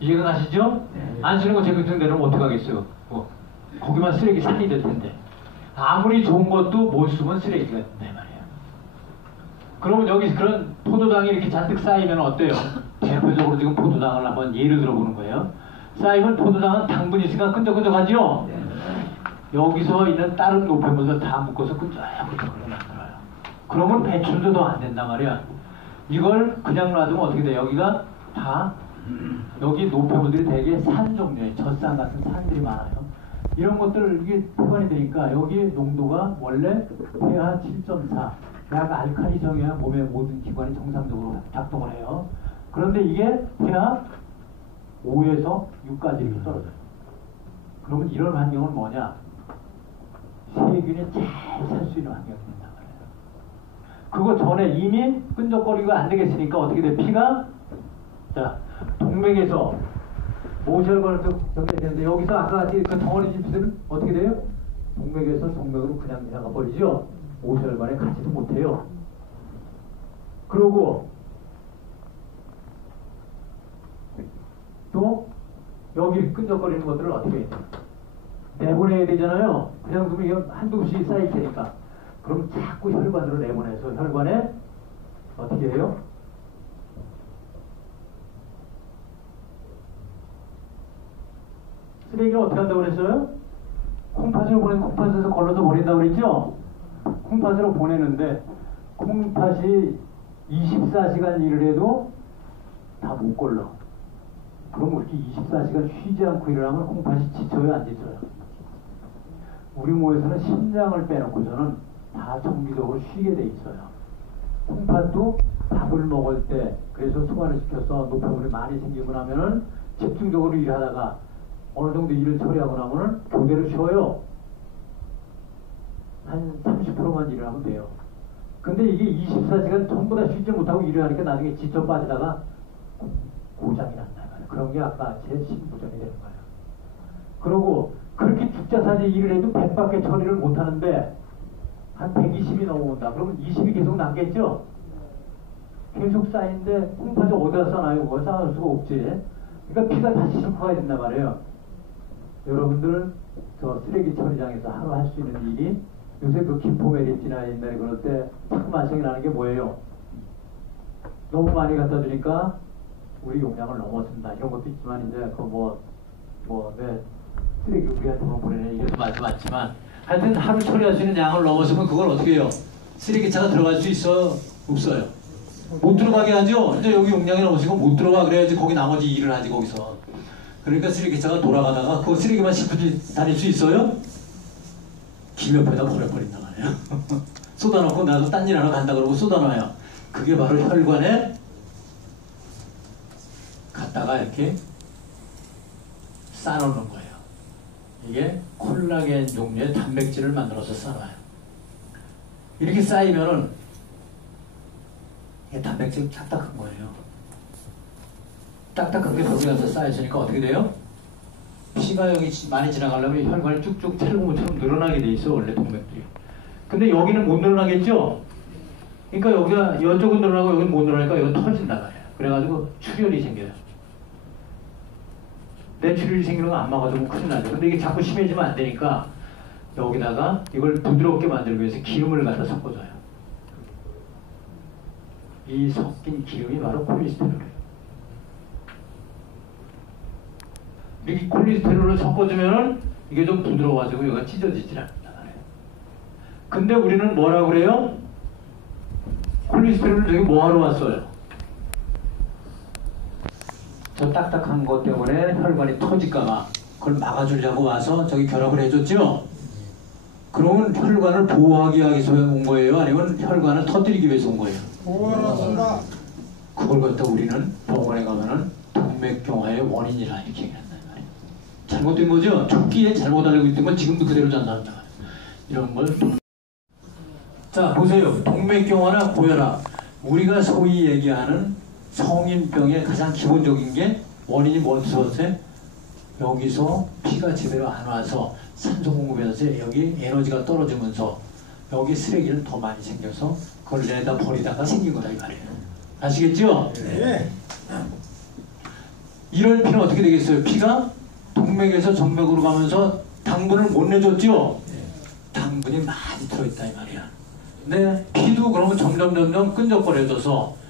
이해가 가시죠? 안 쓰는 거 제비통 내놓으면 어떡하겠어요? 뭐, 거기만 쓰레기 산이 될 텐데. 아무리 좋은 것도 못 쓰면 쓰레기가 된다 말이에요. 그러면 여기 그런 포도당이 이렇게 잔뜩 쌓이면 어때요? 대표적으로 지금 포도당을 한번 예를 들어보는 거예요. 쌓이면 포도당은 당분이 있으니까 끈적끈적하죠? 여기서 있는 다른 노폐물들 다 묶어서 끈적끈적하게 만들어요. 그러면 배출도 더 안 된단 말이야. 이걸 그냥 놔두면 어떻게 돼요? 여기가 다 여기 노폐물들이 되게 산 종류의 젖산 같은 산들이 많아요. 이런 것들을 이게 표현이 되니까 여기 농도가 원래 pH 7.4 약 알칼리성이야 몸의 모든 기관이 정상적으로 작동을 해요. 그런데 이게 pH 5에서 6까지 이렇게 떨어져요. 그러면 이런 환경은 뭐냐? 세균이 잘 살 수 있는 환경이 된단 말이에요. 그거 전에 이미 끈적거리고 안 되겠으니까 어떻게 돼? 피가 자 동맥에서 모혈관을 정리해야 되는데 여기서 아까 같이 그 덩어리 집들은 어떻게 돼요? 동맥에서 동맥으로 그냥 지나가 버리죠. 모혈관에 가지도 못해요. 그러고 또 여기 끈적거리는 것들을 어떻게 해야 돼요? 내보내야 되잖아요. 그냥 두면 이거 한두 씩 쌓일 테니까. 그럼 자꾸 혈관으로 내보내서 혈관에 어떻게 해요? 쓰레기를 어떻게 한다고 그랬어요? 콩팥으로 콩팥에서 걸러서 버린다고 그랬죠? 콩팥으로 보내는데 콩팥이 24시간 일을 해도 다 못 걸러. 그럼 그렇게 24시간 쉬지 않고 일을 하면 콩팥이 지쳐요, 안 지쳐요? 우리 몸에서는 심장을 빼놓고서는 다 정기적으로 쉬게 돼 있어요. 콩팥도 밥을 먹을 때, 그래서 소화를 시켜서 노폐물이 많이 생기고 나면은 집중적으로 일하다가 어느 정도 일을 처리하고 나면은 교대로 쉬어요. 한 30%만 일을 하면 돼요. 근데 이게 24시간 전부 다 쉬지 못하고 일을 하니까 나중에 지쳐 빠지다가 고장이 난다 말이에요. 그런 게 아까 제 신부전이 되는 거예요. 그리고 그렇게 죽자사지 일을 해도 100밖에 처리를 못하는데 한 120이 넘어온다. 그러면 20이 계속 남겠죠? 계속 쌓이는데 콩팥이 어디다 쌓아요? 그거 쌓을 수가 없지. 그러니까 피가 다시 섞어야 된단 말이에요. 여러분들 저 쓰레기 처리장에서 하루 할 수 있는 일이 요새 그 김포메리지나 옛날에 그럴 때 자꾸만 생각나는 게 뭐예요? 너무 많이 갖다 주니까 우리 용량을 넘어선다. 이런 것도 있지만 이제 그 왜 쓰레기 우리한테만 보내는 이것도 말도 많지만 하여튼 하루 처리할 수 있는 양을 넘어서면 그걸 어떻게 해요? 쓰레기차가 들어갈 수 있어? 없어요? 못 들어가게 하죠? 이제 여기 용량이 넘어서고 못 들어가 그래야지 거기 나머지 일을 하지 거기서. 그러니까 쓰레기차가 돌아가다가 그 쓰레기만 싣고 다닐 수 있어요? 길 옆에다 버려버린단 말이에요. 쏟아놓고 나도 딴 일 하러 간다 그러고 쏟아놔요. 그게 바로 혈관에 갖다가 이렇게 쌓아놓는 거예요. 이게 콜라겐 종류의 단백질을 만들어서 쌓아놔요. 이렇게 쌓이면은 이게 단백질이 딱딱한 거예요. 딱딱한 게 거기 가서 쌓여있으니까 어떻게 돼요? 피가 여기 많이 지나가려면 혈관이 쭉쭉 텔고무처럼 늘어나게 돼 있어, 원래 동맥들이. 근데 여기는 못 늘어나겠죠? 그러니까 여기가 이쪽은 늘어나고 여기는 못 늘어나니까 여기 터진다 말이에요. 그래가지고 출혈이 생겨요. 뇌출혈이 생기는 거 안 막아주면 큰일 나죠. 근데 이게 자꾸 심해지면 안 되니까 여기다가 이걸 부드럽게 만들기 위해서 기름을 갖다 섞어줘요. 이 섞인 기름이 바로 콜레스테롤이에요. 이렇게 콜레스테롤을 섞어주면은 이게 좀 부드러워가지고 여기가 찢어지질 않는다 말이에요. 근데 우리는 뭐라고 그래요? 콜레스테롤을 저기 뭐하러 왔어요? 저 딱딱한 것 때문에 혈관이 터질까봐 그걸 막아주려고 와서 저기 결합을 해줬죠? 그러면 혈관을 보호하기 위해서 온 거예요? 아니면 혈관을 터뜨리기 위해서 온 거예요? 보호하라. 그걸 갖다 우리는 병원에 가면은 동맥경화의 원인이라 이렇게 얘기한단 말이에요. 잘못된 거죠? 초기에 잘못 알고 있던 건 지금도 그대로 잔다는 거예요. 이런 걸. 자, 보세요. 동맥경화나 고혈압. 우리가 소위 얘기하는 성인병의 가장 기본적인 게 원인이 뭐였어요? 여기서 피가 제대로 안 와서 산소 공급에서 여기 에너지가 떨어지면서 여기 쓰레기를 더 많이 생겨서 그걸 내다 버리다가 생긴 거다 이 말이에요. 아시겠죠? 네. 이럴 피는 어떻게 되겠어요? 피가 동맥에서 정맥으로 가면서 당분을 못 내줬죠? 당분이 많이 들어있다 이 말이야. 근데 피도 그러면 점점 끈적거려져서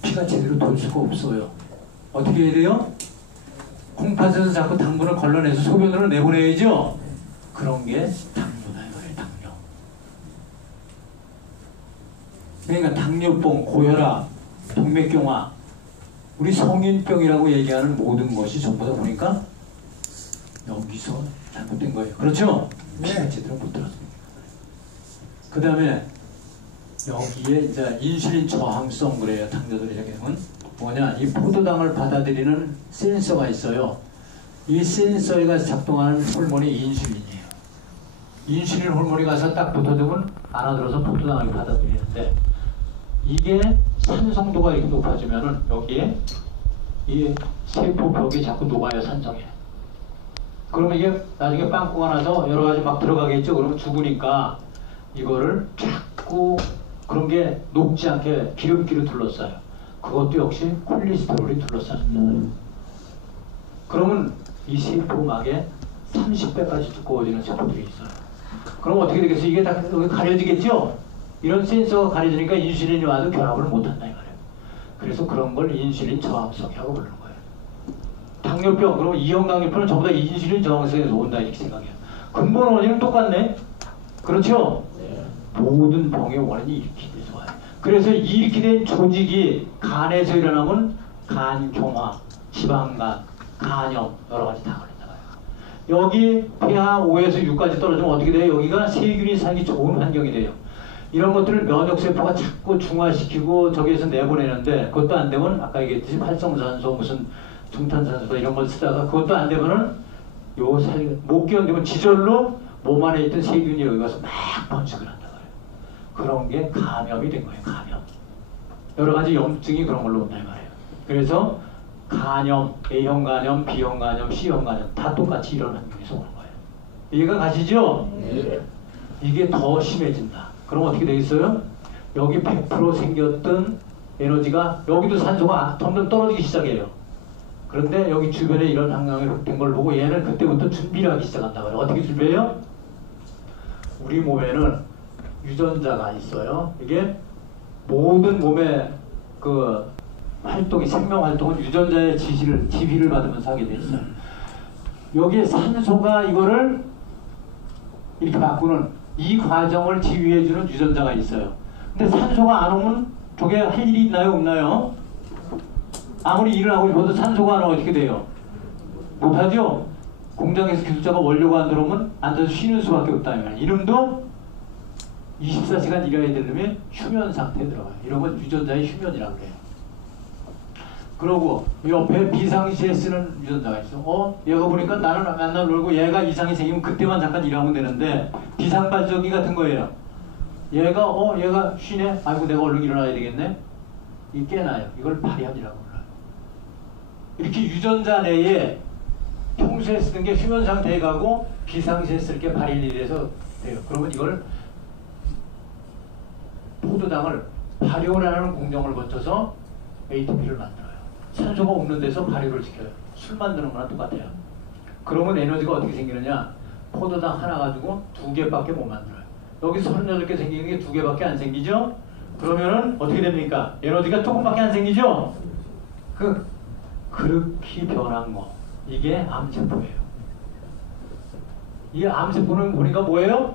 피가 제대로 돌 수가 없어요. 어떻게 해야 돼요? 콩팥에서 자꾸 당분을 걸러내서 소변으로 내보내야죠? 그런 게 당뇨다 이 말이에요. 당뇨. 그러니까 당뇨병, 고혈압, 동맥경화, 우리 성인병이라고 얘기하는 모든 것이 전부 다 보니까 여기서 잘못된 거예요. 그렇죠? 피가 제대로 못 들었습니다. 그 다음에 여기에 이제 인슐린 저항성 그래요. 당뇨들이 경우는 뭐냐? 이 포도당을 받아들이는 센서가 있어요. 이 센서가 작동하는 호르몬이 인슐린이에요. 인슐린 호르몬이 가서 딱 붙어두면 알아들어서 포도당을 받아들이는데 이게 산성도가 이렇게 높아지면은 여기에 이 세포벽이 자꾸 녹아요, 산성에. 그러면 이게 나중에 빵꾸가 나서 여러 가지 막 들어가겠죠. 그러면 죽으니까 이거를 자꾸 그런 게 녹지 않게 기름기로 둘러싸요. 그것도 역시 콜레스테롤이 둘러쌉니다. 그러면 이 세포막에 30배까지 두꺼워지는 세포들이 있어요. 그럼 어떻게 되겠어요? 이게 다 여기 가려지겠죠? 이런 센서가 가려지니까 인슐린이 와도 결합을 못한다 이 말이에요. 그래서 그런 걸 인슐린 저항성이라고 부르는 거예요. 당뇨병, 그러면 E형 당뇨병은 전부 다 인슐린 저항성에서 온다 이렇게 생각해요. 근본 원인은 똑같네. 그렇죠? 모든 병의 원인이 이렇게 돼서 와요. 그래서 이렇게 된 조직이 간에서 일어나면 간경화, 지방간, 간염 여러 가지 다 걸린다 봐요. 여기 pH 5에서 6까지 떨어지면 어떻게 돼요? 여기가 세균이 살기 좋은 환경이 돼요. 이런 것들을 면역세포가 자꾸 중화시키고 저기에서 내보내는데 그것도 안 되면 아까 얘기했듯이 활성산소 무슨 중탄산소 이런 걸 쓰다가 그것도 안 되면은 못 견디면 지절로 몸 안에 있던 세균이 여기 가서 막 번식을 한다 그래요. 그런 게 감염이 된 거예요. 감염. 여러 가지 염증이 그런 걸로 온다 말이에요. 그래서 간염, A형 간염, B형 간염, C형 간염 다 똑같이 이런 환경에서 오는 거예요. 이해가 가시죠? 네. 이게 더 심해진다. 그럼 어떻게 되겠어요? 여기 100% 생겼던 에너지가 여기도 산소가 점점 떨어지기 시작해요. 그런데 여기 주변에 이런 환경이 된 걸 보고 얘는 그때부터 준비를 하기 시작한다 그래요. 어떻게 준비해요? 우리 몸에는 유전자가 있어요. 이게 모든 몸의 그 활동이 생명 활동은 유전자의 지휘를 받으면서 하게 돼 있어요. 여기에 산소가 이거를 이렇게 바꾸는 이 과정을 지휘해주는 유전자가 있어요. 근데 산소가 안 오면 저게 할 일이 있나요? 없나요? 아무리 일을 하고 싶어도 산소가 안 오면 어떻게 돼요? 못하죠? 공장에서 기술자가 원료가 안 들어오면 앉아서 쉬는 수밖에 없다. 이름도 24시간 일해야 되려면 휴면 상태에 들어가요. 이런 건 유전자의 휴면이라고 그래요. 그러고 옆에 비상시에 쓰는 유전자가 있어. 얘가 보니까 나는 맨날 놀고 얘가 이상이 생기면 그때만 잠깐 일하면 되는데 비상발전기 같은 거예요. 얘가 쉬네? 아이고 내가 얼른 일어나야 되겠네? 이 깨나요. 이걸 발현이라고 불러요. 이렇게 유전자 내에 평소에 쓰던 게 휴면 상태에 가고 비상시에 쓸 게 발현이 돼서 돼요. 그러면 이걸 포도당을 발효라는 공정을 거쳐서 ATP를 만들어요. 산소가 없는 데서 발효를 시켜요. 술 만드는 거랑 똑같아요. 그러면 에너지가 어떻게 생기느냐? 포도당 하나 가지고 2개밖에 못 만들어요. 여기 38개 생기는 게 2개밖에 안 생기죠? 그러면은 어떻게 됩니까? 에너지가 조금밖에 안 생기죠? 그렇게 변한 거. 이게 암세포예요. 이 암세포는 보니까 뭐예요?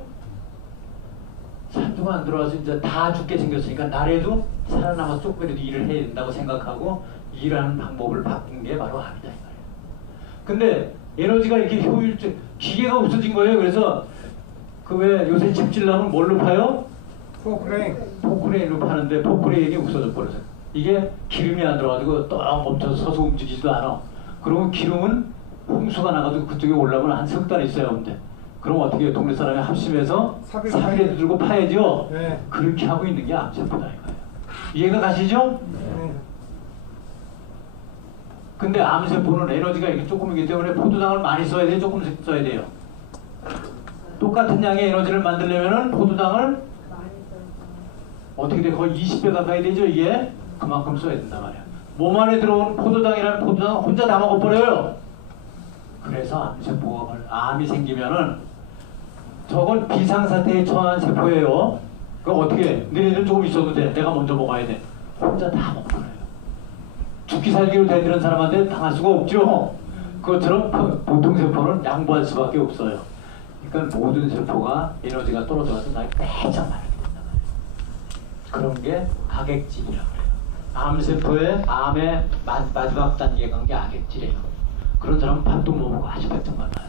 산소가 안 들어와서 이제 다 죽게 생겼으니까 나래도 살아남아서 조금이라도 일을 해야 된다고 생각하고 일하는 방법을 바꾼 게 바로 암이다 이 말이에요. 근데 에너지가 이렇게 효율적 기계가 없어진 거예요. 그래서 그 왜 요새 집 질라면 뭘로 파요? 포크레인으로 파는데 포크레인이 없어져 버려서 이게 기름이 안 들어가지고 또 멈춰서 서서 움직이지도 않아. 그러면 기름은 홍수가 나가지고 그쪽에 올라오면 한 석 달 있어야 하는데 그럼 어떻게 해요? 동네 사람이 합심해서 사비라도 들고 파야죠? 네. 그렇게 하고 있는 게 암세포다 이거예요. 이해가 가시죠? 네. 근데 암세포는 에너지가 이렇게 조금이기 때문에 포도당을 많이 써야 돼요? 조금 써야 돼요? 똑같은 양의 에너지를 만들려면 포도당을 어떻게 돼? 거의 20배 가까이 되죠 이게? 그만큼 써야 된단 말이야. 몸 안에 들어오는 포도당이라는 포도당은 혼자 다 먹어버려요. 그래서 암세포가 암이 생기면은 저건 비상사태에 처한 세포예요. 그럼 어떻게 해? 너네들 조금 있어도 돼. 내가 먼저 먹어야 돼. 혼자 다 먹어버려요. 죽기 살기로 되는 사람한테 당할 수가 없죠. 그것처럼 보통 세포는 양보할 수밖에 없어요. 그러니까 모든 세포가 에너지가 떨어져서 나이 빼짝 마르게 된단 말이에요. 그런 게 악액질이라고 해요. 암세포의 암의 마지막 단계에 간 게 악액질이에요. 그런 사람은 밥도 못 먹고 아주 백정만 나요.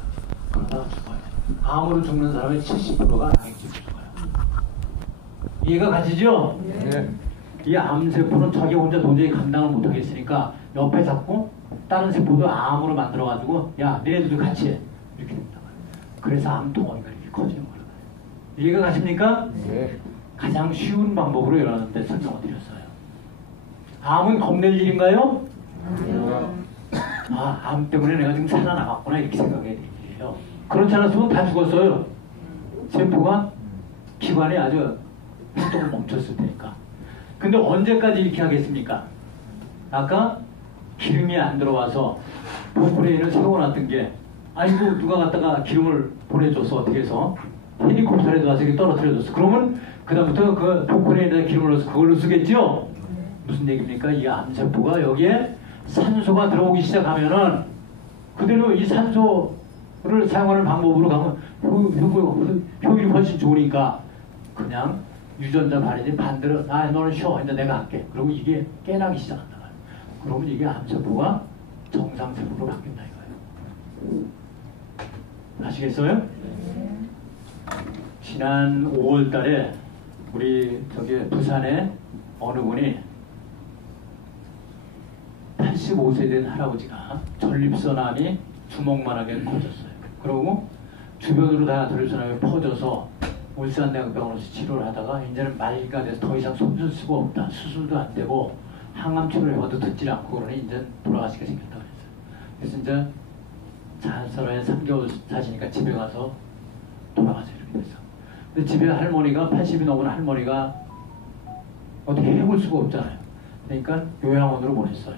그러다가 죽어요. 암으로 죽는 사람의 70%가 악액질로 죽어요. 이해가 가시죠? 네. 이 암세포는 자기 혼자 도저히 감당을 못하겠으니까 옆에 자꾸 다른 세포도 암으로 만들어가지고 야 너네들도 같이 해. 이렇게 된다. 그래서 암덩어리가 이렇게 커지는 거예요. 이해가 가십니까? 네. 가장 쉬운 방법으로 일어나는데 설명을 드렸어요. 암은 겁낼 일인가요? 암 때문에 내가 지금 살아남았구나 이렇게 생각해야 될 일이에요. 그렇지 않았으면 다 죽었어요. 세포가 기관에 아주 활동을 멈췄을 테니까. 근데 언제까지 이렇게 하겠습니까? 아까 기름이 안 들어와서 포크레인을 세워놨던 게 아이고 누가 갖다가 기름을 보내줘서 어떻게 해서 헬리콥터에도 와서 이렇게 떨어뜨려줬어. 그러면 그다음부터 그 포크레인에다 기름을 넣어서 그걸로 쓰겠죠? 무슨 얘기입니까? 이 암세포가 여기에 산소가 들어오기 시작하면은 그대로 이 산소를 사용하는 방법으로 가면 효율이 훨씬 좋으니까 그냥 유전자 발현이 반대로 너는 쉬어. 이제 내가 할게. 그러고 이게 깨나기 시작한다. 그러면 이게 암세포가 정상세포로 바뀐다 이거예요. 아시겠어요? 지난 5월 달에 우리 부산에 어느 분이 85세 된 할아버지가 전립선암이 주먹만하게 커졌어요. 그러고 주변으로 다 전립선암이 퍼져서 울산대학병원에서 치료를 하다가 이제는 말기가 돼서 더 이상 손쓸 수가 없다. 수술도 안 되고 항암 치료를 해봐도 듣질 않고 그러니 이제 돌아가시게 생겼다고 그랬어요. 그래서 이제 자살에 3개월 사시니까 집에 가서 돌아가서 이렇게 됐어. 근데 집에 할머니가 80이 넘은 할머니가 어떻게 해볼 수가 없잖아요. 그러니까 요양원으로 보냈어요.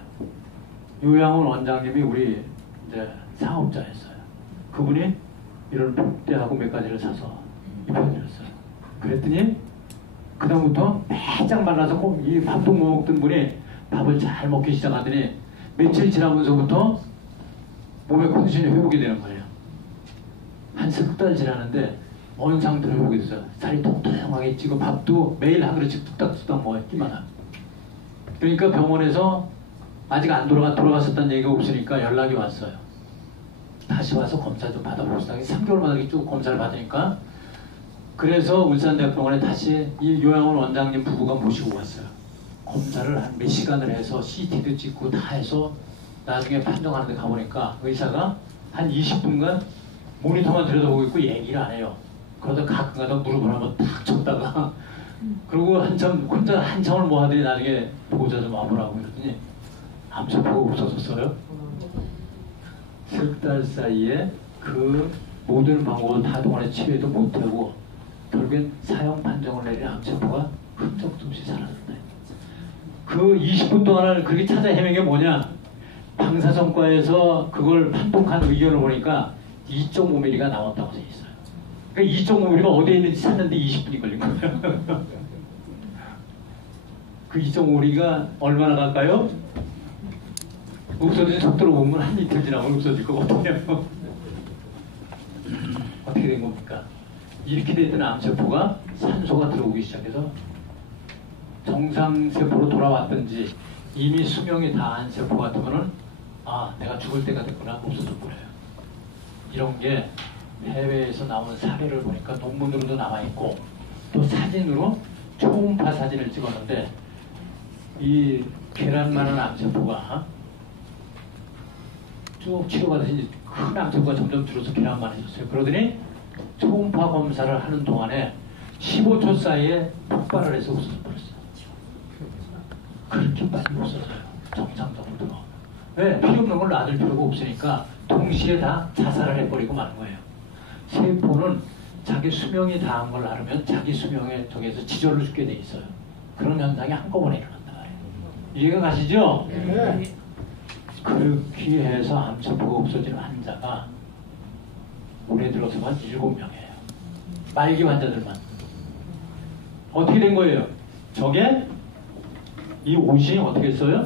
요양원 원장님이 우리 이제 사업자였어요. 그분이 이런 복대하고 몇 가지를 사서 입혀드렸어요. 그랬더니 그다음부터 매장 말라서 꼭 이 밥도 못 먹던 분이 밥을 잘 먹기 시작하더니 며칠 지나면서부터 몸의 컨디션이 회복이 되는 거예요. 한 3달 지나는데 어느 상태로 회복이 됐어요. 살이 통통하게 찌고 밥도 매일 한 그릇씩 뚝딱뚝딱 먹었기만 하고. 그러니까 병원에서 아직 안 돌아갔었다는 얘기가 없으니까 연락이 왔어요. 다시 와서 검사 좀 받아봅시다. 3개월마다 쭉 검사를 받으니까 그래서 울산대학병원에 다시 이 요양원 원장님 부부가 모시고 왔어요. 검사를 한 몇 시간을 해서 CT도 찍고 다 해서 나중에 판정하는 데 가보니까 의사가 한 20분간 모니터만 들여다보고 있고 얘기를 안 해요. 그러다 가끔가다 무릎을 한번 탁 쳤다가 그리고 혼자 한참을 뭐 하더니 나중에 보호자 좀 와보라고 그랬더니 암세포가 없어졌어요. 3달 사이에 그 모든 방법을 다 동안에 치료해도 못하고 결국엔 사형 판정을 내린 암세포가 흔적도 없이 사라졌다. 그 20분 동안을 그렇게 찾아 헤맨 게 뭐냐? 방사선과에서 그걸 판독한 의견을 보니까 2.5mm가 나왔다고 돼 있어요. 그러니까 2.5mm가 어디에 있는지 찾는데 20분이 걸린 거예요. 그 2.5mm가 얼마나 갈까요? 없어진 속도로 보면 한 이틀 지나면 없어질 거거든요. 어떻게 된 겁니까? 이렇게 됐던 암세포가 산소가 들어오기 시작해서 정상세포로 돌아왔든지 이미 수명이 다한 세포 같으면은 내가 죽을 때가 됐구나 없어져버려요. 이런 게 해외에서 나온 사례를 보니까 논문으로도 남아있고 또 사진으로 초음파 사진을 찍었는데 이 계란만한 암세포가 쭉 치료받으니 큰 암세포가 점점 줄어서 계란만해졌어요. 그러더니 초음파 검사를 하는 동안에 15초 사이에 폭발을 해서 없어져 버렸어요. 그렇게 빨리 없어져요. 정상적으로 들어. 왜? 필요 없는 걸 놔둘 필요가 없으니까 동시에 다 자살을 해버리고 마는 거예요. 세포는 자기 수명이 다한 걸 알으면 자기 수명에 저기에서 지절을 죽게 돼 있어요. 그런 현상이 한꺼번에 일어난다 말이에요. 이해가 가시죠? 네. 그렇게 해서 암세포가 없어지는 환자가 올해 들어서만 7명이에요. 말기 환자들만. 어떻게 된 거예요? 저게 이 옷이 어떻게 써요?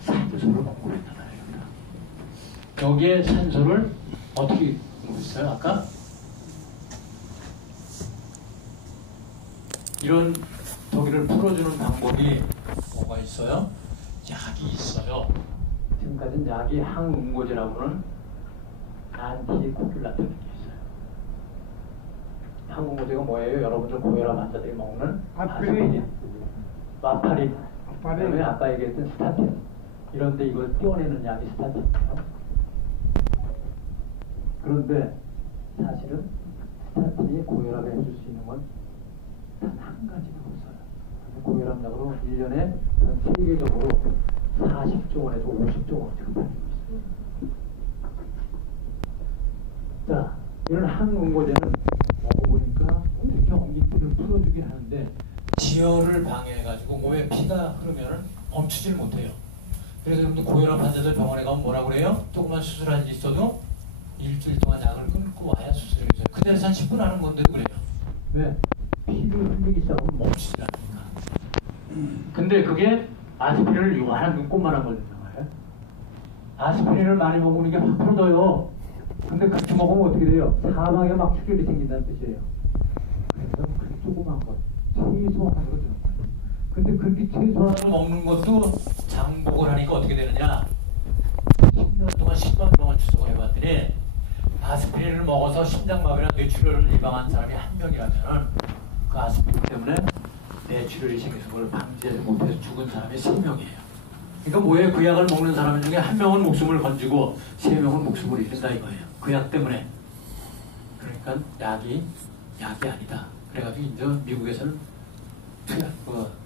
산소를 먹고 있단 말이에요. 여기에 산소를 어떻게 먹고 있어요? 아까? 이런 저기를 풀어주는 방법이 뭐가 있어요? 약이 있어요. 지금까지는 약이 항응고제라고 하는 안티코귤란트는 게 있어요. 항응고제가 뭐예요? 여러분들 고혈압 환자들이 먹는 마파린, 그다음에 아까 얘기했던 스타틴, 이런데 이걸 띄워내는 약이 스타틴이에요. 그런데 사실은 스타틴이 고혈압에 해줄 수 있는 건 단 한 가지밖에 없어요. 고혈압약으로 1년에 전 세계적으로 40조 원에서 50조 원 지금 팔리고 있어요. 자, 이런 항응고제는 먹어보니까 되게 엉기피를 풀어주긴 하는데 지혈을 방해해가지고 몸에 피가 흐르면 멈추질 못해요. 그래서 여러분들 고혈압 환자들 병원에 가면 뭐라고 그래요? 조금만 수술할 일 있어도 일주일 동안 약을 끊고 와야 수술을 해줘요. 그대로 한 10분 하는 건데도 그래요. 왜? 피를 흘리기 시작하면 멈추질 않으니까. 근데 그게 아스피린을 요만한 눈곱만한 걸 넣는 거예요. 아스피린을 많이 먹는 게 확 풀어져요. 근데 같이 먹으면 어떻게 돼요? 사막에 막 출혈이 생긴다는 뜻이에요. 그래서 그 조그만 것, 최소한으로 주는 거예요. 근데 그렇게 최소한으로 먹는 것도 장복을 하니까 어떻게 되느냐? 10년 동안 10년 동안 추적을 해봤더니 아스피린을 먹어서 심장마비나 뇌출혈을 예방한 사람이 한 명이라면 그 아스피린 때문에 뇌출혈이 생겨서 그걸 방지하지 못해서 죽은 사람이 3명이에요. 그러니까 뭐예요? 그 약을 먹는 사람 중에 한 명은 목숨을 건지고 3명은 목숨을 잃는다 이거예요. 그 약 때문에. 그러니까 약이 아니다. 그래가지고 이제 미국에서는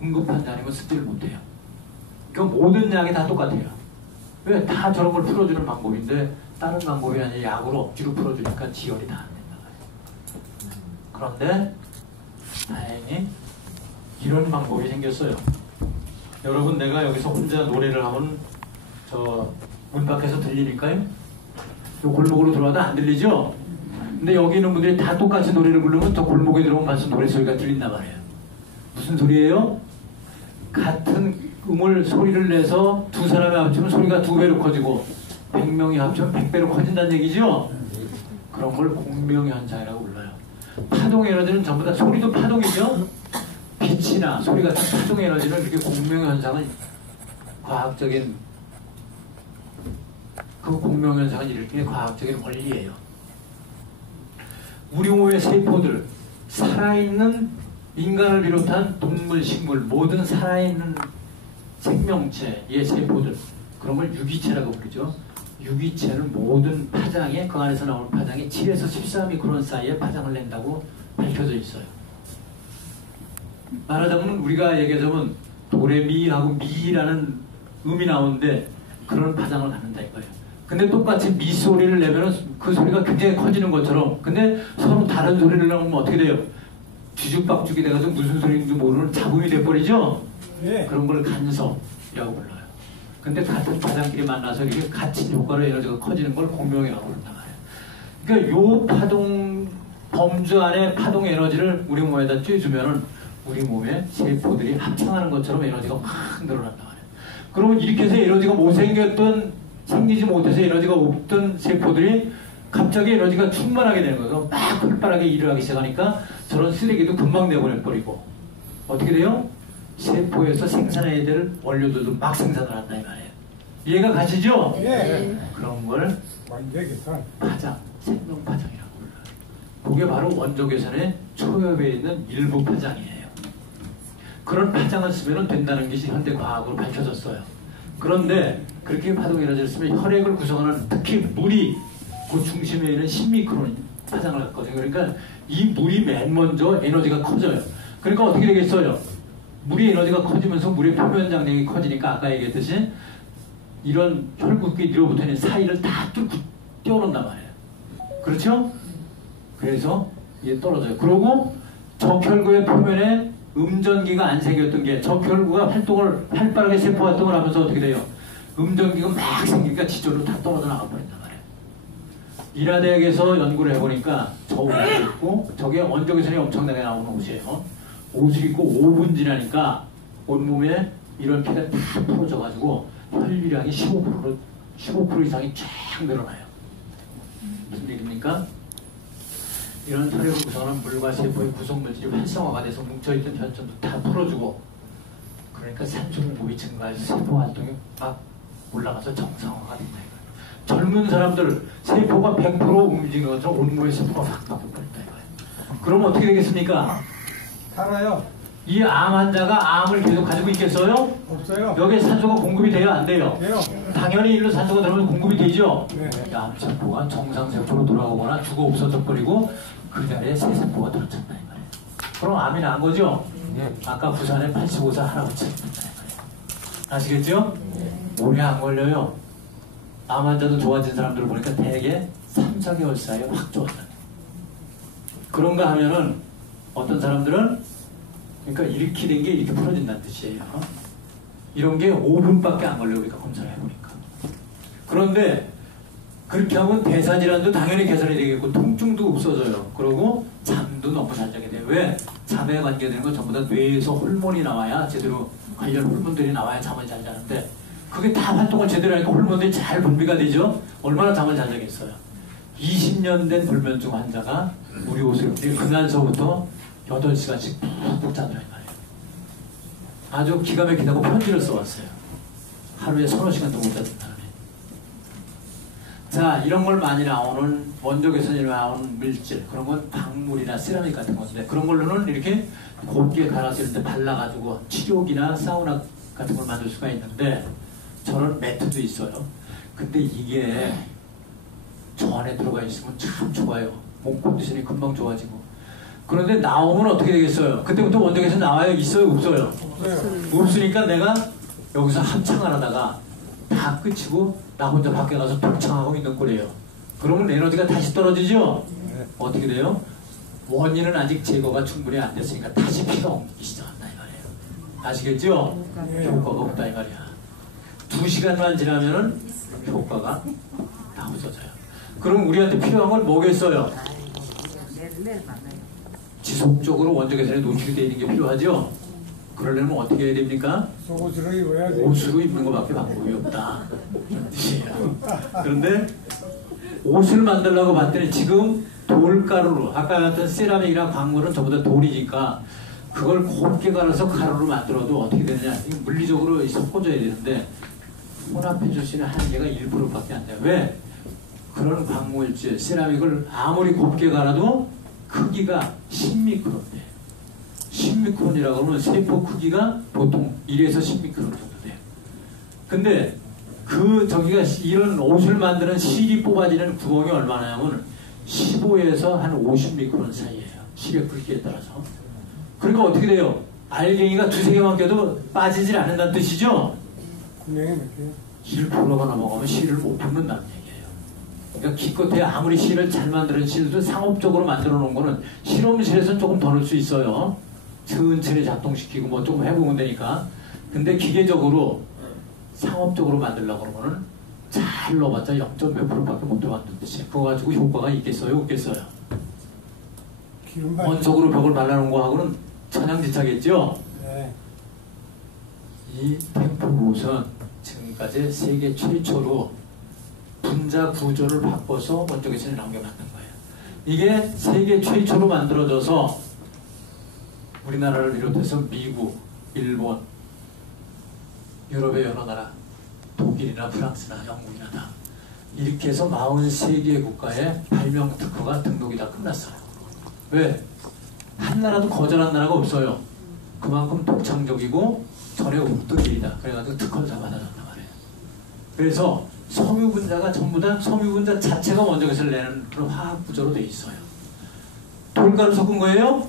응급환자 아니면 쓰지를 못해요. 그러니까 모든 약이 다 똑같아요. 왜? 다 저런 걸 풀어주는 방법인데 다른 방법이 아니라 약으로 억지로 풀어주니까 지혈이 다 안 된다. 그런데 다행히 이런 방법이 생겼어요. 여러분, 내가 여기서 혼자 노래를 하면 저 문 밖에서 들리니까요? 저 골목으로 들어와도 안 들리죠? 근데 여기 있는 분들이 다 똑같이 노래를 부르면 저 골목에 들어오면 벌써 노래소리가 들린단 말이에요. 무슨 소리예요? 같은 소리를 내서 두 사람이 합치면 소리가 2배로 커지고 100명이 합치면 100배로 커진다는 얘기죠? 그런 걸 공명현상이라고 불러요. 파동 에너지는 전부 다 소리도 파동이죠? 빛이나 소리 같은 파동 에너지는 이렇게 공명현상은 그 공명현상을 일으키는 과학적인 원리예요. 우리 몸의 세포들, 살아있는 인간을 비롯한 동물, 식물, 모든 살아있는 생명체의 세포들, 그런 걸 유기체라고 부르죠. 유기체는 모든 파장에, 그 안에서 나오는 파장이 7에서 14미크론 사이에 파장을 낸다고 밝혀져 있어요. 말하자면 우리가 얘기하자면 도레미하고 미라는 음이 나오는데 그런 파장을 갖는다 이거예요. 근데 똑같이 미 소리를 내면 그 소리가 굉장히 커지는 것처럼, 근데 서로 다른 소리를 내면 어떻게 돼요? 뒤죽박죽이 돼가지고 무슨 소리인지 모르는 잡음이 돼버리죠? 네. 그런 걸 간섭이라고 불러요. 근데 같은 파장끼리 만나서 이렇게 같이 효과로 에너지가 커지는 걸 공명이라고 부른단 말이에요. 그러니까 요 파동 범주 안에 파동 에너지를 우리 몸에다 쬐주면은 우리 몸의 세포들이 합창하는 것처럼 에너지가 확 늘어난단 말이에요. 그러면 이렇게 해서 에너지가 생기지 못해서 에너지가 없던 세포들이 갑자기 에너지가 충만하게 되는 거예요. 막 활발하게 일을 하기 시작하니까 저런 쓰레기도 금방 내보내버리고 어떻게 돼요? 세포에서 생산해야 될 원료들도 막 생산을 한다 이 말이에요. 이해가 가시죠? 네. 그런 걸 파장, 생명파장이라고 불러요. 그게 바로 원적외선의 초엽에 있는 일부 파장이에요. 그런 파장을 쓰면 된다는 것이 현대 과학으로 밝혀졌어요. 그런데 그렇게 파동 에너지를 쓰면 혈액을 구성하는 특히 물이 그 중심에 있는 10미크론 파장을 갖거든요. 그러니까 이 물이 맨 먼저 에너지가 커져요. 그러니까 어떻게 되겠어요? 물이 에너지가 커지면서 물의 표면 장력이 커지니까 아까 얘기했듯이 이런 혈구끼리 밀어붙어있는 사이를 다 뚫고 띄워놓는단 말이에요. 그렇죠? 그래서 이게 떨어져요. 그러고 적혈구의 표면에 음전기가 안 생겼던 게 적혈구가 활발하게 세포 활동을 하면서 어떻게 돼요? 음전기가 막 생기니까 지절로 다 떨어져 나가버린단 말이에요. 이라대학에서 연구를 해보니까 저 옷을 입고 저게 원적외선이 엄청나게 나오는 옷이에요. 옷을 입고 5분 지나니까 온몸에 이런 피가 다 풀어져가지고 혈류량이 15% 이상이 쫙 늘어나요. 무슨 얘기입니까? 이런 혈액을 구성하는 물과 세포의 구성물질이 활성화가 돼서 뭉쳐있던 혈전도 다 풀어주고 그러니까 산소 공급이 증가해서 세포 활동이 막 올라가서 정상화가 된다 이거예요. 젊은 사람들 세포가 100% 움직이는 것처럼 온몸의 세포가 확 바뀌어버린다 이거예요. 그럼 어떻게 되겠습니까? 살아요. 이 암 환자가 암을 계속 가지고 있겠어요? 없어요. 여기에 산소가 공급이 돼요? 안 돼요? 돼요. 당연히 일로 산소가 들어오면 공급이 되죠? 네. 암세포가 정상세포로 돌아오거나 죽어 없어져 버리고 그 자리에 새 세포가 들어찼다 이 말이에요. 그럼 암이 난 거죠? 네. 아까 부산에 85살 할아버지 있다 이 말이에요. 아시겠죠? 네. 오래 안 걸려요. 암 환자도 좋아진 사람들을 보니까 대개 3, 4개월 사이에 확 좋아져요. 그런가 하면은 어떤 사람들은 그러니까 이렇게 된 게 이렇게 풀어진다는 뜻이에요. 이런 게 5분밖에 안 걸려요. 우리가 검사를 해보니까. 그런데 그렇게 하면 대사질환도 당연히 개선이 되겠고 통증도 없어져요. 그리고 잠도 너무 잘 자게 돼요. 왜? 잠에 관계되는 건 전부 다 뇌에서 호르몬이 나와야 제대로 관련 호르몬들이 나와야 잠을 잘 자는데 그게 다 활동을 제대로 하니까 호르몬들이 잘 분비가 되죠. 얼마나 잠을 잘 자겠어요. 20년 된 불면증 환자가 우리 옷을 입고 그날서부터 8시간씩 푹푹 자더라 이 말이에요. 아주 기가 막히다고 편지를 써왔어요. 하루에 서너 시간도 못 자던 사람이. 자, 이런 걸 많이 나오는 원적에서 나오는 물질, 그런 건 박물이나 세라믹 같은 건데, 그런 걸로는 이렇게 곱게 갈아서 이런 데 발라가지고 치료기나 사우나 같은 걸 만들 수가 있는데, 저런 매트도 있어요. 근데 이게 저 안에 들어가 있으면 참 좋아요. 몸 컨디션이 금방 좋아지고. 그런데 나오면 어떻게 되겠어요? 그때부터 원적에서 나와요? 있어요? 없어요? 없으니까 내가 여기서 합창을 하다가 다 끝이고 나 혼자 밖에 가서 독창하고 있는 꼴이에요. 그러면 에너지가 다시 떨어지죠? 어떻게 돼요? 원인은 아직 제거가 충분히 안 됐으니까 다시 피가 옮기기 시작한다 이 말이에요. 아시겠죠? 효과가 없다 이 말이야. 2시간만 지나면은 효과가 다 없어져요. 그럼 우리한테 필요한 건 뭐겠어요? 지속적으로 원적외선에 노출이 되어 있는 게 필요하죠? 그러려면 어떻게 해야 됩니까? 속옷으로 입어야 돼. 옷으로 입는 것밖에 방법이 없다. 그런데 옷을 만들려고 봤더니 지금 돌가루로, 아까 같은 세라믹이나 광물은 전부 다 돌이니까 그걸 곱게 갈아서 가루로 만들어도 어떻게 되느냐? 물리적으로 섞어줘야 되는데 혼합해 줄 수 있는 한계가 1%밖에 안 돼요. 왜? 그런 광물질, 세라믹을 아무리 곱게 갈아도 크기가 10미크론이에요. 10미크론이라고 하면 세포 크기가 보통 1에서 10미크론 정도 돼요. 근데 저기가 이런 옷을 만드는 실이 뽑아지는 구멍이 얼마나냐면 15에서 한 50미크론 사이예요. 실의 굵기에 따라서. 그러니까 어떻게 돼요? 알갱이가 두세 개만 껴도 빠지질 않는다는 뜻이죠? 분명히 몇 개요? 1%가 넘어가면 실을 못 붙는다는 얘기예요. 그러니까 기껏해 아무리 실을 잘 만드는 실도 상업적으로 만들어 놓은 거는 실험실에서는 조금 더 넣을 수 있어요. 천천히 작동시키고 뭐 조금 해보면 되니까. 근데 기계적으로 상업적으로 만들려고 그러면은 잘 넣어봤자 0.몇 %밖에 못 들어간다는 뜻이에요. 그거 가지고 효과가 있겠어요? 없겠어요? 원석으로 벽을 발라놓은 거하고는 천양지차겠죠? 네. 이 템포봇은 지금까지 세계 최초로 분자 구조를 바꿔서 원적외선이 나오게 만든 거예요. 이게 세계 최초로 만들어져서 우리나라를 비롯해서 미국, 일본, 유럽의 여러 나라, 독일이나 프랑스나 영국이나 다 이렇게 해서 43개 국가에 발명 특허가 등록이 다 끝났어요. 왜? 한 나라도 거절한 나라가 없어요. 그만큼 독창적이고 전에 없던 일이다. 그래가지고 특허를 다 받아줬단 말이에요. 그래서 섬유분자가 전부 다 섬유분자 자체가 원적외선을 내는 그런 화학 구조로 되어 있어요. 돌가루 섞은 거예요?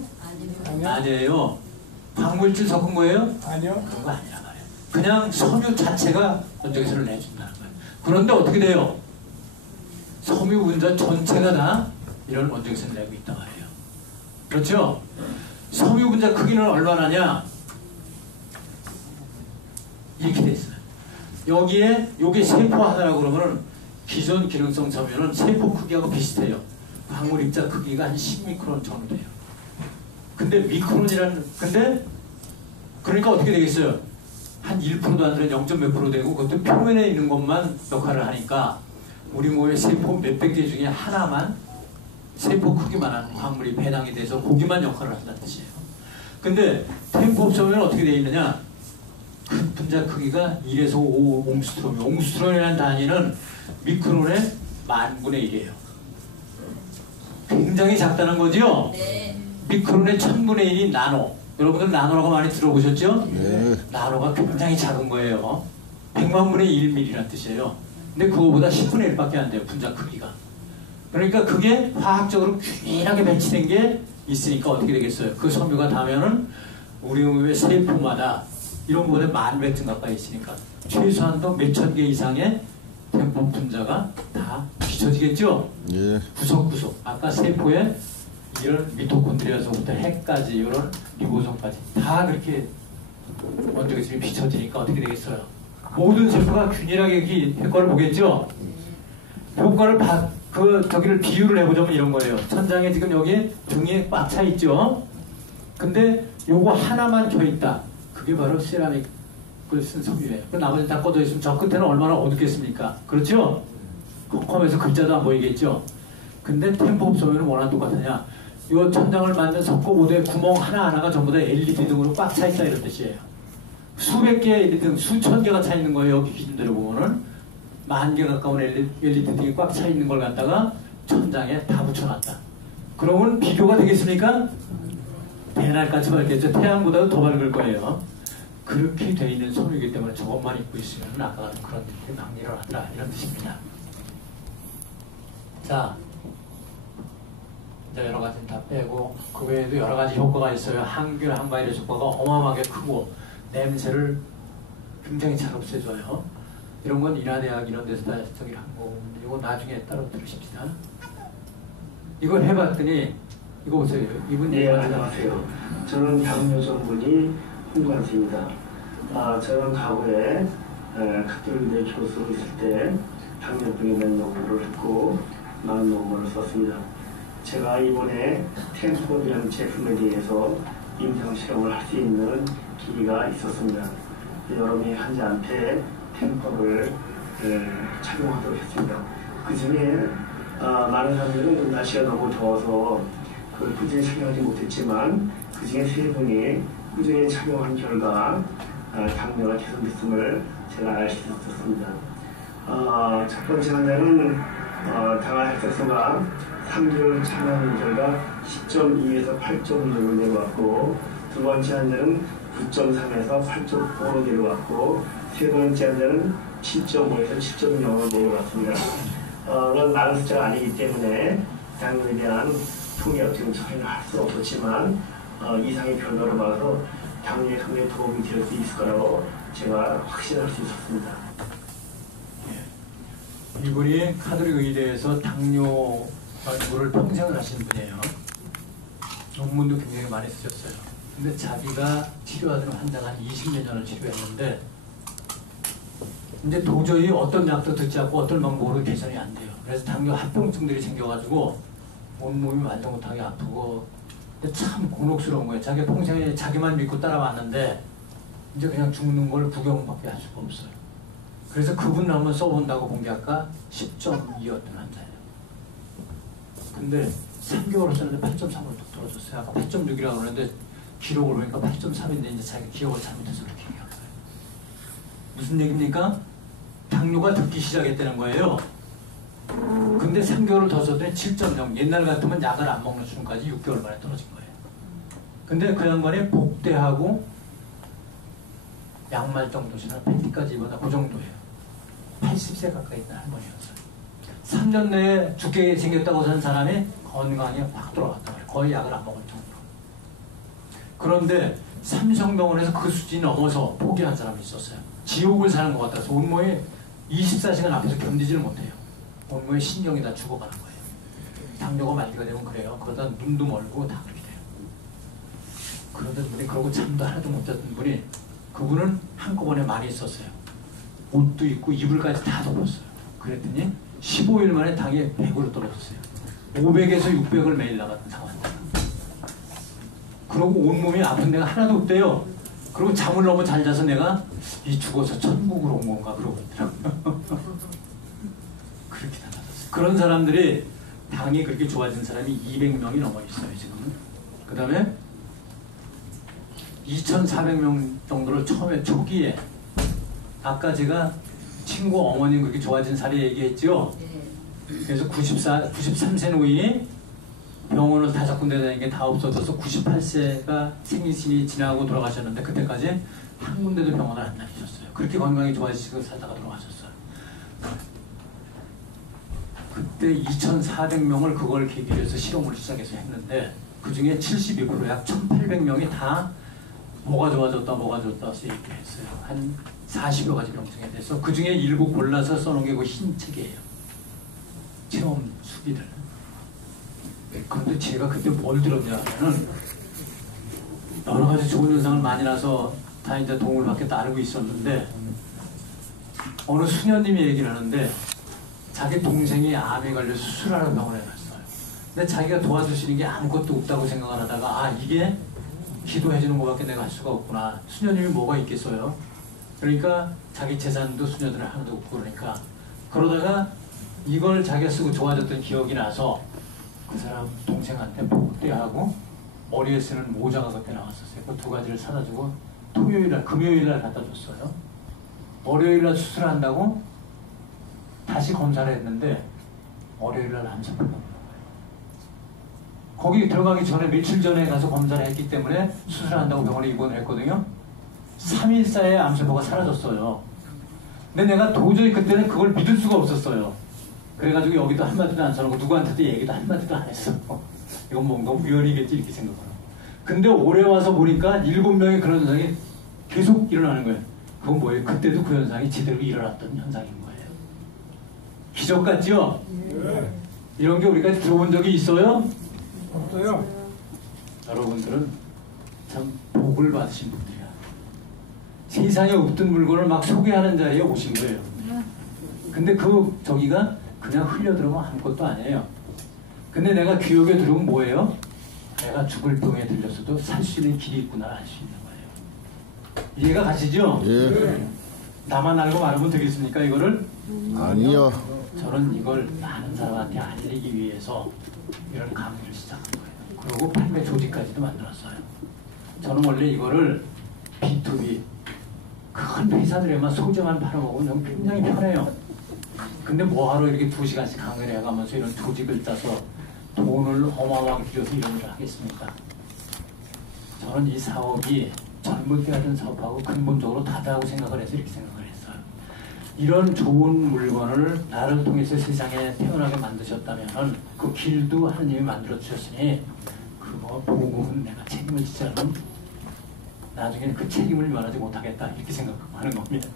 아니에요. 광물질 섞은 거예요? 아니요. 그런 거 아니란 말이에요. 그냥 섬유 자체가 원적외선을 내준다는 거예요. 그런데 어떻게 돼요? 섬유분자 전체가 다 이런 원적외선을 내고 있단 말이에요. 그렇죠? 섬유분자 크기는 얼마나냐? 이렇게 돼 있어요. 여기에 요게 세포 하나라고 그러면은 기존 기능성 섬유는 세포 크기하고 비슷해요. 광물 입자 크기가 한 10미크론 정도 돼요. 근데 미크론이라는, 근데 그러니까 어떻게 되겠어요? 한 1%도 안 되는 0. 몇 프로 되고 그것도 표면에 있는 것만 역할을 하니까 우리 몸의 세포 몇백 개 중에 하나만 세포 크기만한 광물이 배당이 돼서 고기만 역할을 한다는 뜻이에요. 근데 템포옵섬유는 어떻게 되어 있느냐? 큰 분자 크기가 1에서 5 옹스트롬. 옹스트롬이라는 단위는 미크론의 10,000분의 1이에요. 굉장히 작다는 거죠? 네. 미크론의 1000분의 1이 나노. 여러분들 나노라고 많이 들어보셨죠? 네. 나노가 굉장히 작은 거예요. 100만분의 1mm라는 뜻이에요. 근데 그거보다 10분의 1밖에 안 돼요. 분자 크기가. 그러니까 그게 화학적으로 균일하게 배치된 게 있으니까 어떻게 되겠어요? 그 섬유가 닿으면은 우리 몸의 세포마다 이런 부분에 10,000배 가까이 있으니까 최소한도 몇천 개 이상의 템포 분자가 다 비춰지겠죠? 예. 구석구석. 아까 세포에 이런 미토콘드리아서부터 핵까지 이런 리보솜까지 다 그렇게 원적외선이 비춰지니까 어떻게 되겠어요? 모든 세포가 균일하게 이렇게 효과를 보겠죠? 효과를 저기를 비유를 해보자면 이런 거예요. 천장에 지금 여기 등에 꽉 차 있죠? 근데 요거 하나만 켜 있다. 그게 바로 세라믹 쓴 섬유예요. 그 나머지 다 꺼져 있으면 저 끝에는 얼마나 어둡겠습니까? 그렇죠? 컴컴해서 글자도 안 보이겠죠? 근데 템포업 소면은 뭐랑 똑같으냐? 이 천장을 만든 석고보드에 구멍 하나하나가 전부 다 LED 등으로 꽉 차 있다 이런 뜻이에요. 수백 개의 LED 등, 수천 개가 차 있는 거예요. 여기 기준대로 보면은. 10,000개 가까운 LED 등이 꽉 차 있는 걸 갖다가 천장에 다 붙여놨다. 그러면 비교가 되겠습니까? 대낮같이 밝겠죠. 태양보다도 더 밝을 거예요. 그렇게 돼 있는 섬유이기 때문에 저것만 입고 있으면 아까 같은 그런 일이 막 일어난다. 이런 뜻입니다. 자, 이제 여러 가지는 다 빼고 그 외에도 여러 가지 효과가 있어요. 항균, 항바이러스 효과가 어마어마하게 크고 냄새를 굉장히 잘 없애줘요. 이런 건 인하대학 이런 데서 다 저기 한 거. 이거 나중에 따로 들으십시다. 이거 해봤더니 이거 보세요. 이분 네, 안녕하세요. 저는 당뇨 전문의 홍관수입니다. 저는 과거에 카톨릭대 교수로 있을 때 당뇨병에 대한 연구를 했고 많은 논문을 썼습니다. 제가 이번에 템포이라는 제품에 대해서 임상 실험을 할 수 있는 기회가 있었습니다. 여러분이 환자한테 템포를 착용하도록 했습니다. 그 중에 많은 사람들은 날씨가 너무 더워서 그걸 꾸준히 착용하지 못했지만 그 중에 3분이 꾸준히 착용한 결과 당뇨가 개선됐음을 제가 알 수 있었습니다. 첫 번째 환자는 당화 혈색소가 3개월 참여하는 결과 10.2에서 8.6로 내려왔고, 두 번째 환자는 9.3에서 8.5로 내려왔고, 세 번째 환자는 7.5에서 7.0으로 내려왔습니다. 그런 많은 숫자가 아니기 때문에 당뇨에 대한 통계 지금 처리를 할 수 없었지만 이상의 결과를 봐서 당뇨에 상당히 도움이 될 수 있을 거라고 제가 확신할 수 있었습니다. 이분이 카톨릭 의대에서 당뇨 연구를 평생을 하신 분이에요. 논문도 굉장히 많이 쓰셨어요. 근데 자기가 치료하던 환자가 한 20몇 년을 치료했는데 이제 도저히 어떤 약도 듣지 않고 어떤 방법으로 개선이 안 돼요. 그래서 당뇨 합병증들이 생겨가지고 온몸이 말도 못하게 아프고, 근데 참 곤혹스러운 거예요. 자기 평생에 자기만 믿고 따라왔는데 이제 그냥 죽는 걸 구경밖에 할 수가 없어요. 그래서 그분을 한번 써본다고 본 게 아까 10.2였던 환자예요. 근데 3개월을 썼는데 8.3으로 뚝 떨어졌어요. 아까 8.6이라고 그러는데 기록을 보니까 8.3인데 이제 자기가 기억을 잘못해서 그렇게 얘기한 거예요. 무슨 얘기입니까? 당뇨가 듣기 시작했다는 거예요. 근데 3개월을 더 썼더니 7.0. 옛날 같으면 약을 안 먹는 수준까지 6개월 만에 떨어진 거예요. 근데 그 양반이 복대하고 양말 정도시나 팬티까지 입어다 그 정도예요. 80세 가까이 있는 할머니였어요. 3년 내에 죽게 생겼다고 산 사람이 건강이 확 돌아갔단 말이에요. 거의 약을 안 먹을 정도로. 그런데 삼성병원에서 그 수준이 넘어서 포기한 사람이 있었어요. 지옥을 사는 것 같아서 온몸이 24시간 앞에서 견디지를 못해요. 온몸에 신경이 다 죽어가는 거예요. 당뇨가 말기가 되면 그래요. 그러다 눈도 멀고 다 그렇게 돼요. 그러던 분이 그러고 잠도 하나도 못 잤던 분이, 그분은 한꺼번에 많이 있었어요. 옷도 입고 이불까지 다 덮었어요. 그랬더니 15일 만에 당이 100으로 떨어졌어요. 500에서 600을 매일 나갔던 상황입니다. 그러고 온몸이 아픈 데가 하나도 없대요. 그리고 잠을 너무 잘 자서 내가 이 죽어서 천국으로 온 건가 그러고 있더라고요. 그렇게 달라졌어요. 그런 사람들이 당이 그렇게 좋아진 사람이 200명이 넘어 있어요 지금. 그 다음에 2,400명 정도를 처음에 초기에, 아까 제가 친구 어머님 그렇게 좋아진 사례 얘기했죠. 그래서 93세 노인이 병원을 5군데 다니는 게 다 없어져서 98세가 생신이 지나고 돌아가셨는데, 그때까지 한 군데도 병원을 안 다니셨어요. 그렇게 건강이 좋아지시고 살다가 돌아가셨어요. 그때 2,400명을 그걸 계기로 해서 실험을 시작해서 했는데, 그 중에 72% 약 1,800명이 다 뭐가 좋아졌다 해서 얘기했어요. 한 40여 가지 병증에 대해서. 그 중에 일부 골라서 써놓은 게 그 흰 책이에요. 체험 수비들. 그런데 제가 그때 뭘 들었냐면은, 여러 가지 좋은 현상을 많이 나서 다 이제 도움을 받겠다 알고 있었는데, 어느 수녀님이 얘기를 하는데, 자기 동생이 암에 걸려 수술하러 병원에 갔어요. 근데 자기가 도와줄 수 있는 게 아무것도 없다고 생각을 하다가, 이게 기도해주는 것밖에 내가 할 수가 없구나. 수녀님이 뭐가 있겠어요? 그러니까 자기 재산도 수녀들은 하나도 없고 그러다가 이걸 자기가 쓰고 좋아졌던 기억이 나서 그 사람 동생한테 복대하고 머리에 쓰는 모자가 그때 나왔었어요. 그 두 가지를 사다 주고 토요일날 금요일날 갖다 줬어요. 월요일날 수술한다고 다시 검사를 했는데 월요일날 암세포가 나온 거예요. 거기 들어가기 전에 며칠 전에 가서 검사를 했기 때문에 수술한다고 병원에 입원을 했거든요. 3일 사이에 암세포가 사라졌어요. 근데 내가 도저히 그때는 그걸 믿을 수가 없었어요. 그래가지고 여기도 한마디도 안 써놓고 누구한테도 얘기도 한마디도 안 했어. 이건 뭔가 우연이겠지 이렇게 생각하고. 근데 올해 와서 보니까 7명의 그런 현상이 계속 일어나는 거예요. 그건 뭐예요? 그때도 그 현상이 제대로 일어났던 현상인 거예요. 기적 같죠? 네. 이런 게 우리가 들어본 적이 있어요? 없어요. 여러분들은 참 복을 받으신 분들이야. 세상에 없던 물건을 막 소개하는 자리에 오신 거예요. 근데 저기가 그냥 흘려 들어오면 아무것도 아니에요. 근데 내가 귀역에 들어오면 뭐예요? 내가 죽을 병에 들렸어도 살 수 있는 길이 있구나 알 수 있는 거예요. 이해가 가시죠? 예. 나만 알고 말하면 되겠습니까 이거를? 아니요. 저는 이걸 많은 사람한테 알리기 위해서 이런 강의를 시작한 거예요. 그리고 판매 조직까지도 만들었어요. 저는 원래 이거를 B2B 큰 회사들에만 소재만 팔아먹으면 굉장히 편해요. 근데 뭐하러 이렇게 2시간씩 강의를 해가면서 이런 조직을 짜서 돈을 어마어마하게 들여서 이런 일을 하겠습니까? 저는 이 사업이 젊을 때 하던 사업하고 근본적으로 다르다고 생각을 해서 이렇게 생각을 했어요. 이런 좋은 물건을 나를 통해서 세상에 태어나게 만드셨다면 그 길도 하느님이 만들어 주셨으니 그거 복음은 내가 책임을 지지 않으면 나중에 그 책임을 면하지 못하겠다 이렇게 생각하는 겁니다.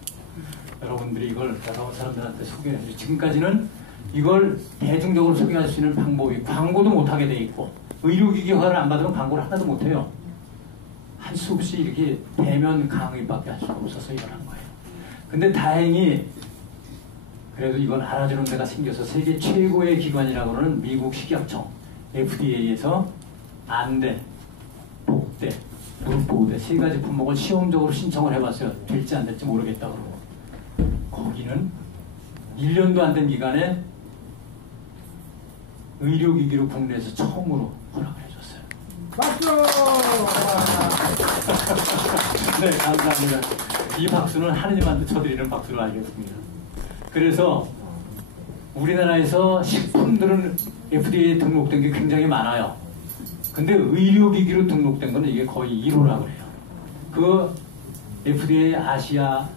여러분들이 이걸 여러 사람들한테 소개해 주시고 지금까지는 이걸 대중적으로 소개할 수 있는 방법이 광고도 못하게 돼 있고 의료기기 허가를 안 받으면 광고를 하나도 못해요. 할 수 없이 이렇게 대면 강의밖에 할 수가 없어서 일어난 거예요. 근데 다행히 그래도 이건 알아주는 데가 생겨서 세계 최고의 기관이라고는 미국 식약청 FDA에서 안대, 복대, 무릎 보호대 3가지 품목을 시험적으로 신청을 해봤어요. 될지 안 될지 모르겠다 그러고 거기는 1년도 안 된 기간에 의료기기로 국내에서 처음으로 허락을 해줬어요. 박수! 네, 감사합니다. 이 박수는 하느님한테 쳐드리는 박수로 알겠습니다. 그래서 우리나라에서 식품들은 FDA에 등록된 게 굉장히 많아요. 근데 의료기기로 등록된 거는 이게 거의 1호라고 해요. 그 FDA 아시아라는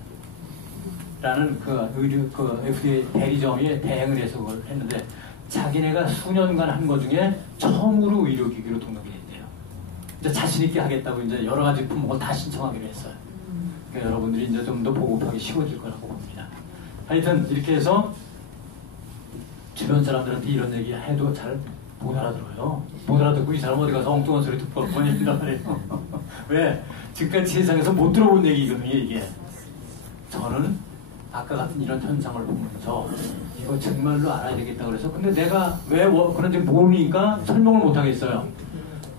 그 FDA 대리점이 대행을 해서 그걸 했는데 자기네가 수년간 한 거 중에 처음으로 의료기기로 등록이 됐대요. 이제 자신있게 하겠다고 이제 여러 가지 품목을 다 신청하기로 했어요. 그러니까 여러분들이 이제 좀 더 보급하기 쉬워질 거라고 봅니다. 하여튼 이렇게 해서 주변 사람들한테 이런 얘기 해도 잘 못 알아들어요. 못 알아듣고 이 사람 어디 가서 엉뚱한 소리 듣고 보낸단 말이에요. 왜? 지금까지 세상에서 못 들어본 얘기거든요, 이게. 저는 아까 같은 이런 현상을 보면서 이거 정말로 알아야 되겠다 그래서 근데 내가 왜 그런지 모르니까 설명을 못 하겠어요.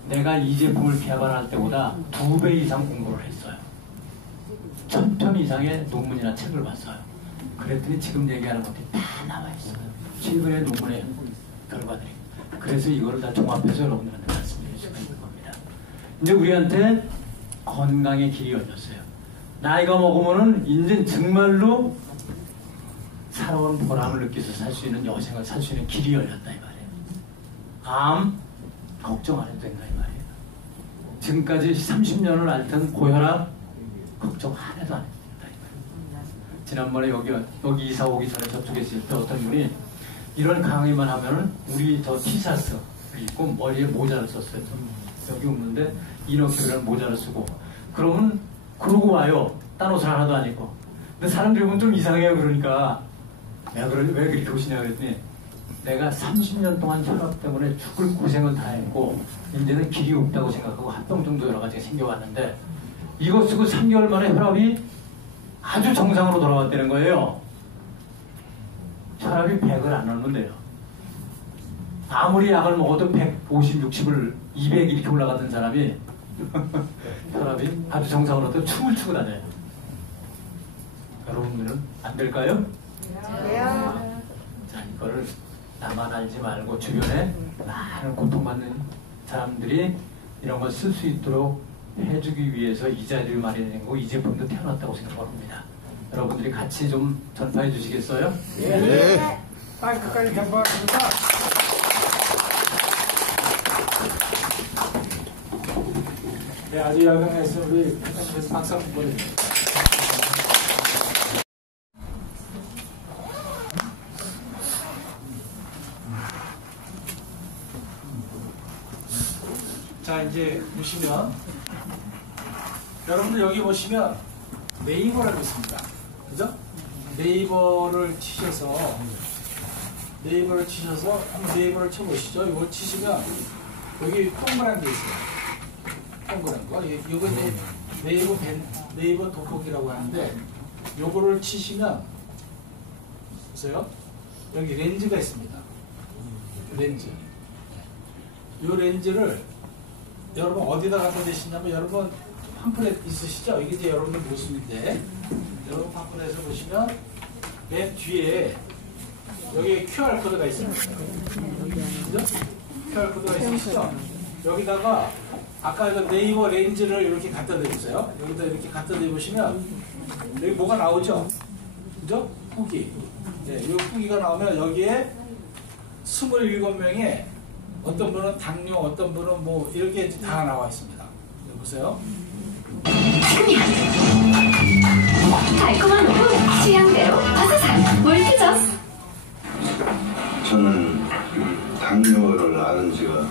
내가 이 제품을 개발할 때보다 2배 이상 공부를 했어요. 1000편 이상의 논문이나 책을 봤어요. 그랬더니 지금 얘기하는 것들이 다 나와 있어요. 최근의 논문의 결과들이. 그래서 이거를 다 종합해서 여러분들한테 말씀드릴 수가 있는 겁니다. 이제 우리한테 건강의 길이 열렸어요. 나이가 먹으면은 이제 정말로 살아온 보람을 느껴서 살 수 있는 여생을 살 수 있는 길이 열렸다 이 말이에요. 암 걱정 안 해도 된다 이 말이에요. 지금까지 30년을 앓던 고혈압 걱정 하나도 안 해도 된다 이 말이에요. 지난번에 여기 이사 오기 전에 저쪽에 있을 때 어떤 분이 이런 강의만 하면은 우리 저 티셔츠 입고 머리에 모자를 썼어요. 여기 없는데 이너큐브라는 모자를 쓰고 그러면 그러고 와요. 딴 옷을 하나도 안 입고. 근데 사람들이 보면 좀 이상해요. 그러니까 내가 왜 그렇게 오시냐 그랬더니 내가 30년 동안 혈압 때문에 죽을 고생을 다 했고 이제는 길이 없다고 생각하고 합병증도 여러 가지가 생겨왔는데 이거 쓰고 3개월 만에 혈압이 아주 정상으로 돌아왔다는 거예요. 혈압이 100을 안 넘으면 돼요. 아무리 약을 먹어도 150, 60을 200 이렇게 올라가던 사람이 혈압이 아주 정상으로 또 춤을 추고 다녀요. 여러분들은 안 될까요? 돼요. 자, 이거를 나만 알지 말고 주변에 많은 고통받는 사람들이 이런 걸 쓸 수 있도록 해주기 위해서 이 자리를 마련한 거고 이 제품도 태어났다고 생각합니다. 여러분들이 같이 좀 전파해 주시겠어요? 네. 마이크까지 전파합니다. 네, 아주 야경에서 우리 회장님께서 박수 한번 보내주세요. 자, 이제 보시면 여러분들 여기 보시면 네이버라고 있습니다. 그죠? 네이버를 치셔서 한번 네이버를 쳐보시죠. 이걸 치시면 여기 동그란 게 있어요. 동그란 거. 이거 네이버 돋보기라고 하는데 요거를 치시면 보세요. 여기 렌즈가 있습니다. 렌즈. 요 렌즈를 여러분 어디다 갖다 대시냐면 여러분 팜플렛 있으시죠? 이게 이제 여러분들 모습인데 여러분 팜플렛을 보시면 맨 뒤에 여기 QR코드가 있습니다. 그죠? QR코드가 있으시죠? 여기다가 아까 그 네이버 렌즈를 이렇게 갖다 대주세요. 여기다 이렇게 갖다 대보시면 여기 뭐가 나오죠? 그죠? 후기. 네, 이 후기가 나오면 여기에 27명의 어떤 분은 당뇨, 어떤 분은 뭐 이렇게 다 나와 있습니다. 보세요. 달콤한 후 취향대로 바사삭 몰티저스. 저는 당뇨를 앓은 지가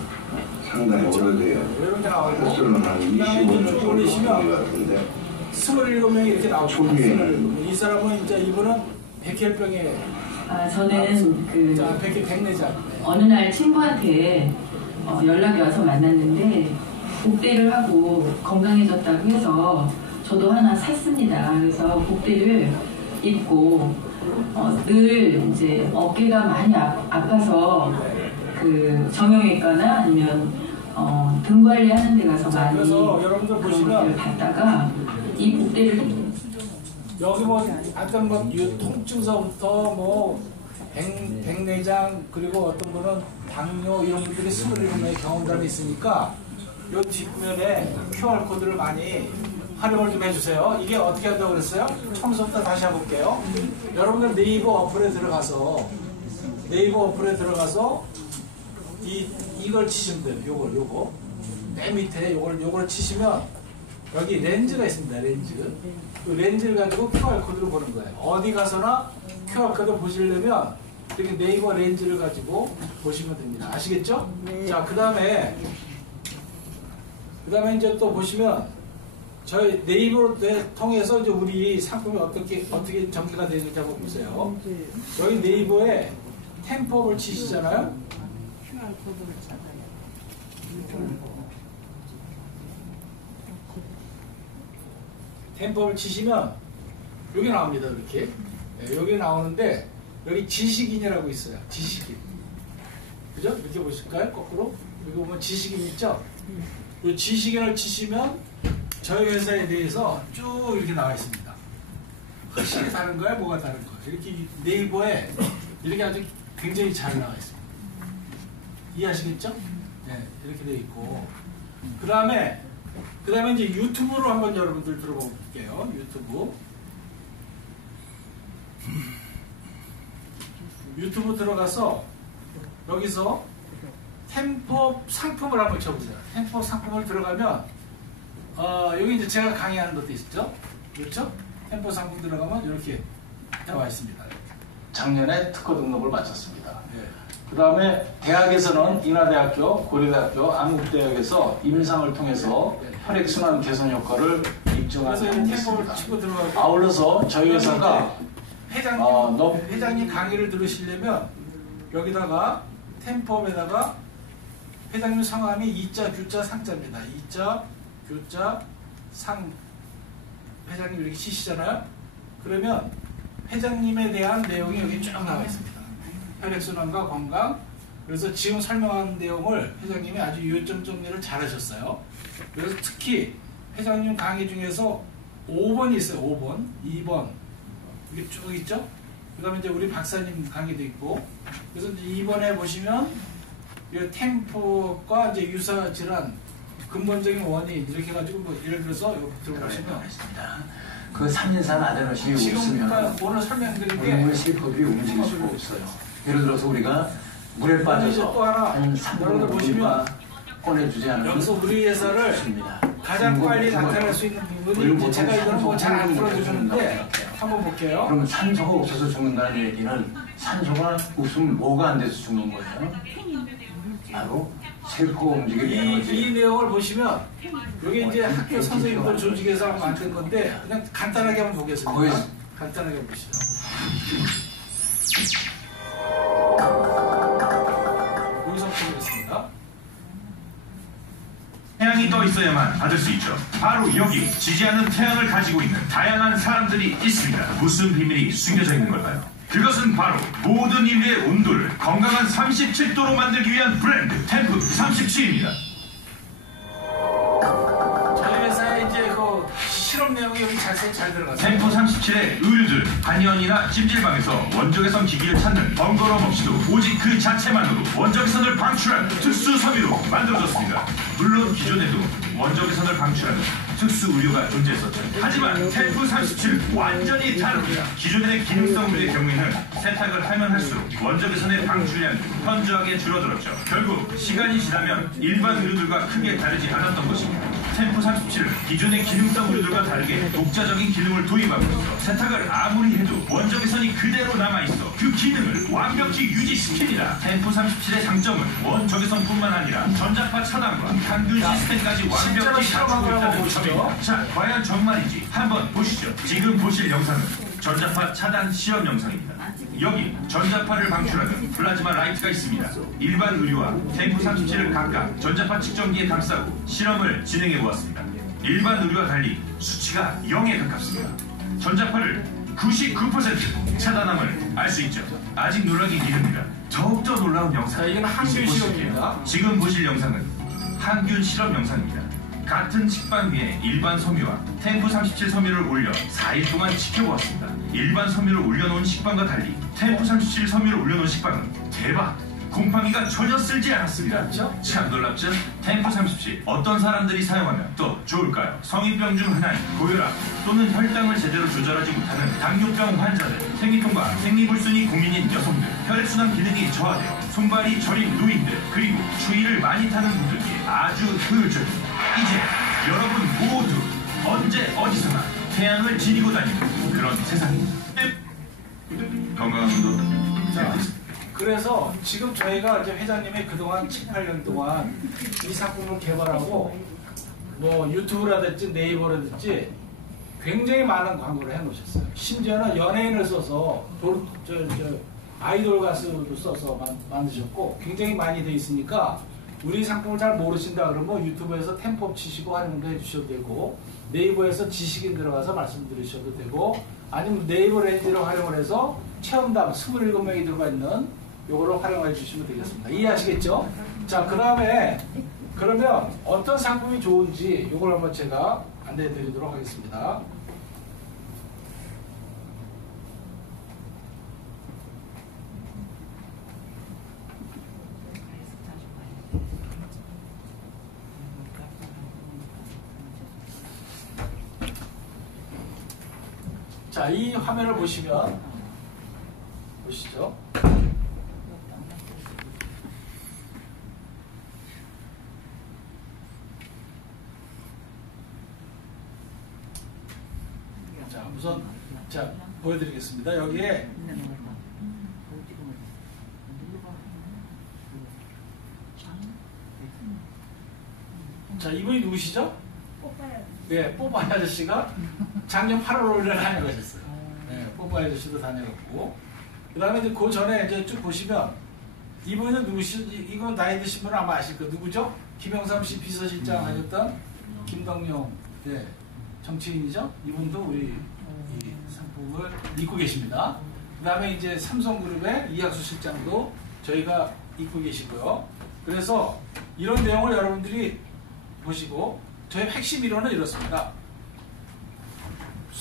상당히 오래돼요. 이렇게 나오고 횟수는 한 25년 정도 올리시면 된것 같은데 27명이 이렇게 나오고 초기에는 이 사람은 이제 이분은 백혈병에 저는 그 자, 백내장. 어느 날 친구한테 연락이 와서 만났는데 복대를 하고 건강해졌다고 해서 저도 하나 샀습니다. 그래서 복대를 입고 늘 이제 어깨가 많이 아파서 그 정형외과나 아니면 등 관리하는 데 가서 많이 그래서 여러분들 그런 보시면 것들을 받다가 이 복대를 여기 뭐 하여튼 뭐 통증서부터 뭐 백내장 그리고 어떤 분은 당뇨 이런 분들이 27명의 경험담이 있으니까 요 뒷면에 QR코드를 많이 활용을 좀 해주세요. 이게 어떻게 한다고 그랬어요? 처음부터 다시 해볼게요. 여러분들 네이버 어플에 들어가서 이걸 치시면 돼요. 요거 맨 밑에 요걸 치시면 여기 렌즈가 있습니다. 렌즈. 그 렌즈를 가지고 QR코드를 보는 거예요. 어디 가서나 QR코드 보시려면 이렇게 네이버 렌즈를 가지고 보시면 됩니다. 아시겠죠? 자, 그 다음에 이제 또 보시면 저희 네이버를 통해서 이제 우리 상품이 어떻게 전개가 되는지 한번 보세요. 여기 네이버에 템포를 치시잖아요. 템포를 치시면 여기 나옵니다. 이렇게 여기 나오는데 여기 지식인이라고 있어요. 지식인. 그죠? 이렇게 보실까요? 거꾸로 여기 보면 지식인 있죠? 이 지식인을 치시면 저희 회사에 대해서 쭉 이렇게 나와 있습니다. 확실히 다른 거야? 뭐가 다른 거야? 이렇게 네이버에 이렇게 아주 굉장히 잘 나와 있습니다. 이해하시겠죠? 네, 이렇게 돼 있고 그 다음에 이제 유튜브로 한번 여러분들 들어가 볼게요. 유튜브 들어가서 여기서 템포 상품을 한번 쳐보세요. 템포 상품을 들어가면 여기 이제 제가 강의하는 것도 있죠. 그렇죠? 템포 상품 들어가면 이렇게 나와 있습니다. 작년에 특허 등록을 마쳤습니다. 네. 그 다음에 대학에서는 인하대학교, 고려대학교, 안국대학에서 임상을 통해서 혈액순환 개선 효과를 입증한 템포를 치고 들어가고 아울러서 저희 회사가 회장님 강의를 들으시려면 여기다가 템포에다가 회장님 성함이 이자 규자 상자입니다. 이자 규자 상 회장님 이렇게 치시잖아요. 그러면 회장님에 대한 내용이 여기 쫙 나와 있습니다. 혈액순환과 건강. 그래서 지금 설명한 내용을 회장님이 아주 요점 정리를 잘 하셨어요. 그래서 특히 회장님 강의 중에서 5번이 있어요. 5번, 2번, 이게 쭉 있죠? 그 다음에 이제 우리 박사님 강의도 있고, 그래서 이제 이번에 보시면 이 템포과 이제 유사 질환 근본적인 원인 이렇게 해가지고 뭐 예를 들어서 이거 들어보시면 그 3인산 아데노신이 지금 없으면 그러니까 오늘 설명드린 게 얼굴 실밥이 움직일 수가 없어요. 예를 들어서 우리가 물에 빠져서 또 하나 한 3분 여러분들 보시면 꺼내주지 않으면 여기서 우리 회사를 좋습니다. 가장 빨리 나타낼 수 있는 부분이 이제 제가 이거는 뭐 잘 안 풀어주는데 한번 볼게요. 그러면 산소가 없어서 죽는다는 얘기는 산소가 없으면 뭐가 안 돼서 죽는 거예요? 바로 세포가 움직이는 이 에너지. 내용을 보시면 이게 이제 학교 선생님들 조직에서 만든 건데 그냥 간단하게 한번 보겠습니다. 간단하게 보시죠. 여기서 보겠습니다. 태양이 떠 있어야만 받을 수 있죠. 바로 여기 지지 않는 태양을 가지고 있는 다양한 사람들이 있습니다. 무슨 비밀이 숨겨져 있는 걸까요? 그것은 바로 모든 인류의 온도를 건강한 37도로 만들기 위한 브랜드 템프 37입니다. 저희 회사에 이제 그 실험 내용이 여기 자세히 잘 들어갔어요. 템프 37의 의류들 한의원이나 찜질방에서 원적외선 기기를 찾는 번거로움 없이도 오직 그 자체만으로 원적외선을 방출하는 특수 섬유로 만들어졌습니다. 물론 기존에도 원적외선을 방출하는 특수 의료가 존재했었죠. 하지만 템프 37은 완전히 다릅니다. 기존의 기능성 의료의 경우에는 세탁을 하면 할수록 원적외선의 방출량이 현저하게 줄어들었죠. 결국 시간이 지나면 일반 의료들과 크게 다르지 않았던 것입니다. 템프 37은 기존의 기능성 의료들과 다르게 독자적인 기능을 도입하고 있어 세탁을 아무리 해도 원적외선이 그대로 남아있어 그 기능을 완벽히 유지시킵니다. 템프 37의 장점은 원적외선뿐만 아니라 전자파 차단과 항균 시스템까지 완벽히 갖추고 있다는 점입니다. 자, 과연 정말인지 한번 보시죠. 지금 보실 영상은 전자파 차단 시험 영상입니다. 여기 전자파를 방출하는 플라즈마 라이트가 있습니다. 일반 의료와 템프 37을 각각 전자파 측정기에 감싸고 실험을 진행해 보았습니다. 일반 의료와 달리 수치가 0에 가깝습니다. 전자파를 99% 차단함을 알 수 있죠. 아직 놀라기 이릅니다. 더욱더 놀라운 영상. 자, 이건 항균 실험입니다. 지금 보실 영상은 항균 실험 영상입니다. 같은 식빵 위에 일반 섬유와 템프 37 섬유를 올려 4일 동안 지켜보았습니다. 일반 섬유를 올려놓은 식빵과 달리 템프 37 섬유를 올려놓은 식빵은 대박! 곰팡이가 전혀 쓸지 않았습니다. 참 놀랍죠? 템프 37 어떤 사람들이 사용하면 또 좋을까요? 성인병 중 하나인 고혈압 또는 혈당을 제대로 조절하지 못하는 당뇨병 환자들, 생리통과 생리불순이 고민인 여성들, 혈액순환 기능이 저하되어 손발이 저린 노인들, 그리고 추위를 많이 타는 분들께 아주 효율적입니다. 이제 여러분 모두 언제 어디서나 태양을 지니고 다니는 그런 세상입니다. 건강한 운동. 자, 그래서 지금 저희가 이제 회장님이 그동안 7, 8년 동안 이 상품을 개발하고 뭐 유튜브라든지 네이버라든지 굉장히 많은 광고를 해놓으셨어요. 심지어는 연예인을 써서 아이돌 가수도 써서 만드셨고 굉장히 많이 돼 있으니까 우리 상품을 잘 모르신다 그러면 유튜브에서 템포 치시고 활용도 해주셔도 되고 네이버에서 지식인 들어가서 말씀드리셔도 되고 아니면 네이버 렌즈로 활용을 해서 체험당 27명이 들어가 있는 요거를 활용해 주시면 되겠습니다. 이해하시겠죠? 자, 그 다음에 그러면 어떤 상품이 좋은지 요걸 한번 제가 안내해 드리도록 하겠습니다. 자, 이 화면을 보시면 보시죠. 자, 우선 자 보여드리겠습니다. 여기에 자, 이분이 누구시죠? 네, 뽀뽀 아저씨가 작년 8월에 다녀가셨어요. 네, 뽀뽀 아저씨도 다녀갔고, 그 다음에 이제 그 전에 이제 쭉 보시면 이분은 누구시? 이건 나이 드신 분은 아마 아실 거예요. 누구죠? 김영삼 씨 비서실장 하셨던 김덕용, 네, 정치인이죠. 이분도 우리 이 상품을 입고 계십니다. 그 다음에 이제 삼성그룹의 이학수 실장도 저희가 입고 계시고요. 그래서 이런 내용을 여러분들이 보시고 저희 핵심 이론은 이렇습니다.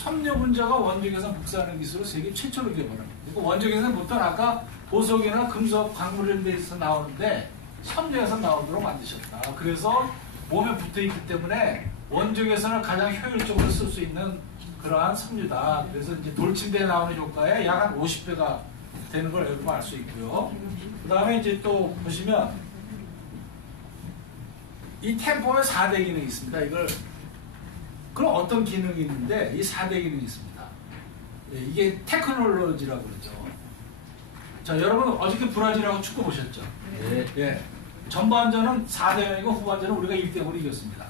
섬유분자가 원적외선 복사하는 기술을 세계 최초로 개발합니다. 그러니까 원적외선부터는 아까 보석이나 금속, 광물 이런 데서 나오는데 섬유에서 나오도록 만드셨다. 그래서 몸에 붙어있기 때문에 원적외선을 가장 효율적으로 쓸 수 있는 그러한 섬유다. 그래서 이제 돌침대에 나오는 효과에 약 한 50배가 되는 걸 여러분 알 수 있고요. 그 다음에 이제 또 보시면 이 템폼에 4대 기능이 있습니다. 이걸 그럼 어떤 기능이 있는데 이 4대 기능이 있습니다. 예, 이게 테크놀로지라고 그러죠. 자, 여러분 어저께 브라질하고 축구 보셨죠? 네. 예. 전반전은 4대 0이고 후반전은 우리가 1대 0으로 이겼습니다.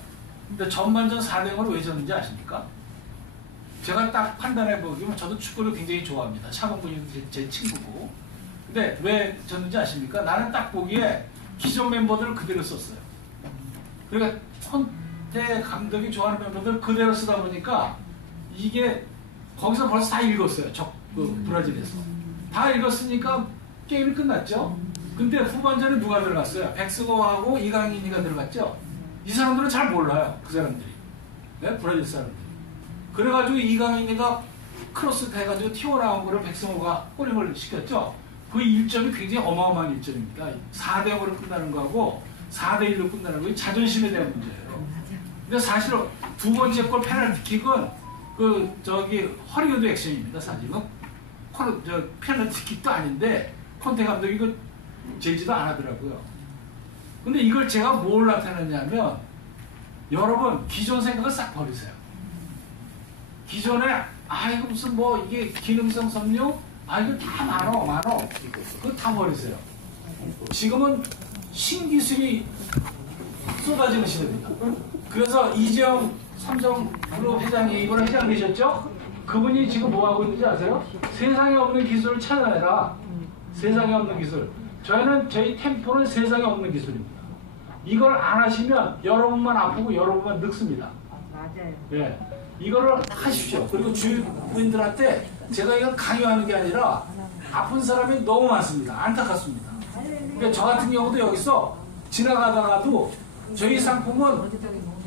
근데 전반전 4대 0으로 왜 졌는지 아십니까? 제가 딱 판단해 보기면 저도 축구를 굉장히 좋아합니다. 차범근이도 제 친구고. 근데 왜 졌는지 아십니까? 나는 딱 보기에 기존 멤버들을 그대로 썼어요. 그러니까 콘테 감독이 좋아하는 멤버들 그대로 쓰다 보니까 이게 거기서 벌써 다 읽었어요. 브라질에서. 다 읽었으니까 게임이 끝났죠. 근데 후반전에 누가 들어갔어요? 백승호하고 이강인이가 들어갔죠. 이 사람들은 잘 몰라요. 그 사람들이. 네? 브라질 사람들이. 그래가지고 이강인이가 크로스 해가지고 튀어나온 거를 백승호가 골을 시켰죠. 그 1점이 굉장히 어마어마한 1점입니다. 4대 0으로 끝나는 거하고 4대 1로 끝나는 거 자존심에 대한 문제예요. 근데 사실 두 번째 골 페널티킥은 허리우드 액션입니다. 사실은 페널티킥도 아닌데 콘테 감독이 제지도 안 하더라고요. 근데 이걸 제가 뭘 나타냈냐면 여러분 기존 생각을 싹 버리세요. 기존에 이거 무슨 이게 기능성 섬유 이거 다 많어 그거 다 버리세요. 지금은 신기술이 쏟아지는 시대입니다. 그래서 이재용 삼성그룹 회장이 이번에 회장 되셨죠? 그분이 지금 뭐 하고 있는지 아세요? 세상에 없는 기술을 찾아내라. 세상에 없는 기술. 저희 템포는 세상에 없는 기술입니다. 이걸 안 하시면 여러분만 아프고 여러분만 늙습니다. 맞아요. 예, 이거를 하십시오. 그리고 주민들한테 제가 이걸 강요하는 게 아니라 아픈 사람이 너무 많습니다. 안타깝습니다. 그러니까 저 같은 경우도 여기서 지나가다가도 저희 상품은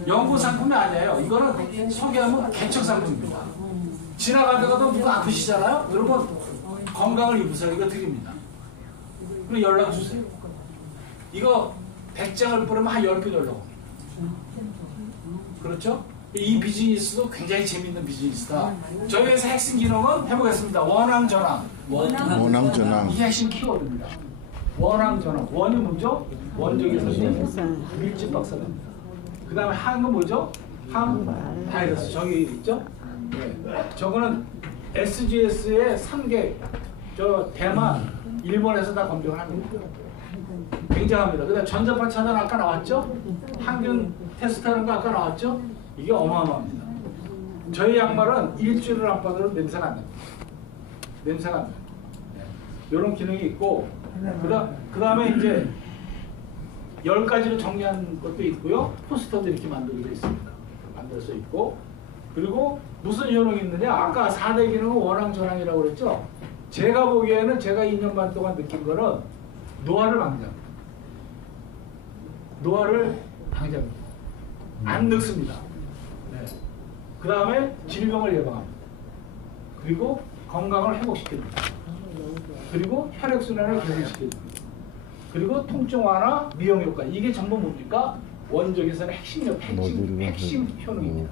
연구 상품이 아니에요. 이거는 소개하면 개척 상품입니다. 지나가다가도 누가 아프시잖아요? 여러분 건강을 입으세요. 이거 드립니다. 그리고 연락 주세요. 이거 100장을 뿌리면 한 10개 연락 옵니다. 그렇죠? 이 비즈니스도 굉장히 재밌는 비즈니스다. 저희 회사 핵심 기능은 해보겠습니다. 원항전항. 원항전항. 이게 핵심 키워드입니다. 원항전항. 원이 뭐죠? 원적외선 밀집 박사입니다. 그 다음에 항은 뭐죠? 항 바이러스. 저기 있죠? 네. 저거는 SGS의 3개, 대만, 일본에서 다 검증을 합니다. 굉장합니다. 그 다음에 전자파 차단 아까 나왔죠? 항균 테스트하는 거 아까 나왔죠? 이게 어마어마합니다. 저희 양말은 일주일을 안 받아도 냄새가 안 납니다. 냄새가 안 나요. 이런 기능이 있고, 그 다음에 이제 10가지로 정리한 것도 있고요. 포스터도 이렇게 만들어져 있습니다. 만들어져 있고, 그리고 무슨 효능이 있느냐? 아까 4대 기능은 원항전항이라고 그랬죠? 제가 보기에는 제가 2년 반 동안 느낀 거는 노화를 방지합니다. 노화를 방지합니다. 안 늙습니다. 네. 그 다음에 질병을 예방합니다. 그리고 건강을 회복시켜줍니다. 그리고 혈액순환을 개선시켜줍니다. 그리고 통증 완화, 미용 효과. 이게 전부 뭡니까? 원적외선의 핵심 효능입니다.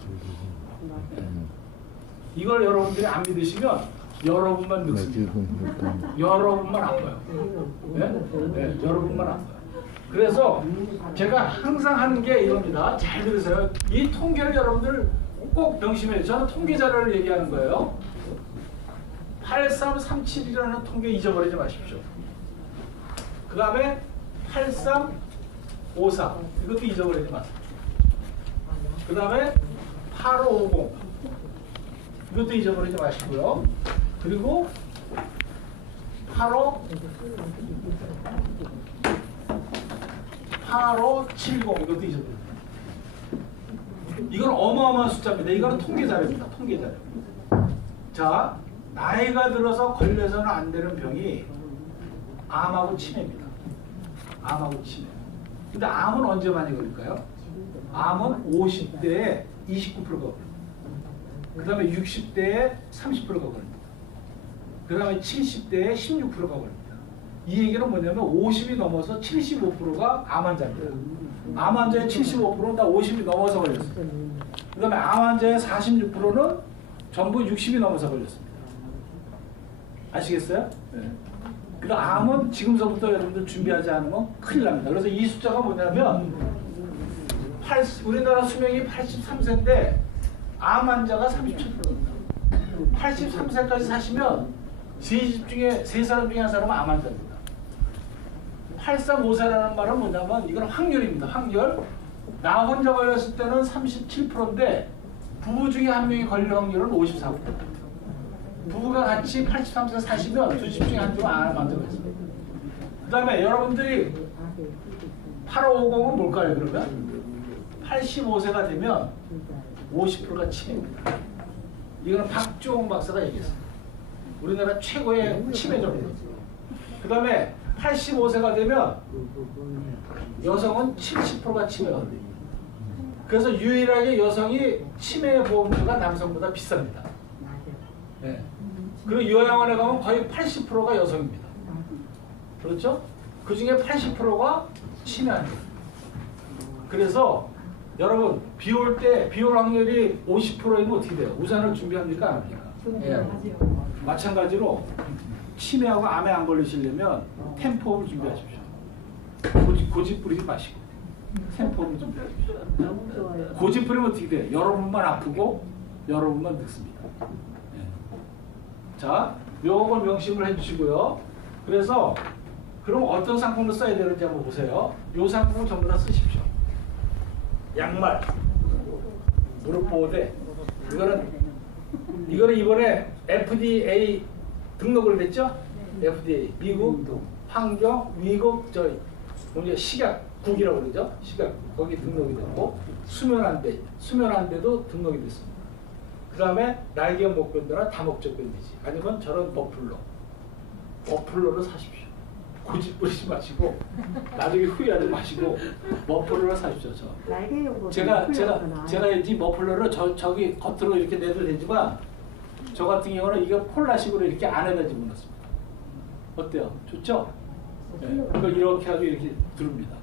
이걸 여러분들이 안 믿으시면 여러분만 늙습니다. 여러분만 아파요. 네? 네, 여러분만 아파요. 그래서 제가 항상 하는 게 이겁니다. 잘 들으세요. 이 통계를 여러분들 꼭 명심해요. 저는 통계 자료를 얘기하는 거예요. 8337이라는 통계 잊어버리지 마십시오. 그 다음에 8354 이것도 잊어버리지 마세요. 그 다음에 8550 이것도 잊어버리지 마시고요. 그리고 8570 이것도 잊어버립니다. 이건 어마어마한 숫자입니다. 이거는 통계 자료입니다. 통계 자료. 자, 나이가 들어서 걸려서는 안 되는 병이 암하고 치매입니다. 암하고 치매. 근데 암은 언제 많이 걸릴까요? 암은 50대에 29%가 걸려요. 그 다음에 60대에 30%가 걸립니다. 그 다음에 70대에 16%가 걸립니다. 이 얘기는 뭐냐면 50이 넘어서 75%가 암 환자입니다. 암 환자의 75%는 다 50이 넘어서 걸렸습니다. 그 다음에 암 환자의 46%는 전부 60이 넘어서 걸렸습니다. 아시겠어요? 네. 그래서 암은 지금서부터 여러분들 준비하지 않으면 큰일 납니다. 그래서 이 숫자가 뭐냐면 우리나라 수명이 83세인데 암 환자가 37%입니다. 83세까지 사시면 세 사람 중에 한 사람은 암 환자입니다. 835세라는 말은 뭐냐면 이건 확률입니다. 확률. 나 혼자 걸렸을 때는 37%인데 부부 중에 한 명이 걸릴 확률은 54%. 부부가 같이 83세 사시면 두 집 중에 한 집은 암 환자가 있습니다. 그 다음에 여러분들이 8550은 뭘까요 그러면? 85세가 되면 50%가 치매입니다. 이거는 박주홍 박사가 얘기했습니다. 우리나라 최고의 치매 전문. 그 다음에 85세가 되면 여성은 70%가 치매가 됩니다. 그래서 유일하게 여성이 치매 보험료가 남성보다 비쌉니다. 네. 그리고 요양원에 가면 거의 80%가 여성입니다. 그렇죠? 그 중에 80%가 치매입니다. 그래서 여러분 비 올 때 비 올 확률이 50%이면 어떻게 돼요? 우산을 준비합니까? 안 합니까? 네. 마찬가지로 치매하고 암에 안 걸리시려면 템포를 준비하십시오. 고집 부리지 마시고 템포를 준비하십시오. 고집 부리면 어떻게 돼요? 여러분만 아프고 여러분만 늙습니다. 네. 자, 요걸 명심을 해주시고요. 그래서 그럼 어떤 상품을 써야 되는지 한번 보세요. 요 상품을 전부 다 쓰십시오. 양말, 무릎 보호대. 이거는 이번에 FDA 등록을 됐죠? FDA 미국 환경 미국 식약국이라고 그러죠? 식약 거기 등록이 됐고 수면안대도 등록이 됐습니다. 그 다음에 날개 목변도나 다목적 밴디지 아니면 저런 머플러를 사십시오. 고집 부리지 마시고 나중에 후회하지 마시고 머플러를 사십시오. 제가 이 머플러를 저기 겉으로 이렇게 내도 되지만 저 같은 경우는 이게 폴라식으로 이렇게 안에다 집어넣습니다. 어때요? 좋죠? 네. 이걸 이렇게 하고 이렇게 두릅니다.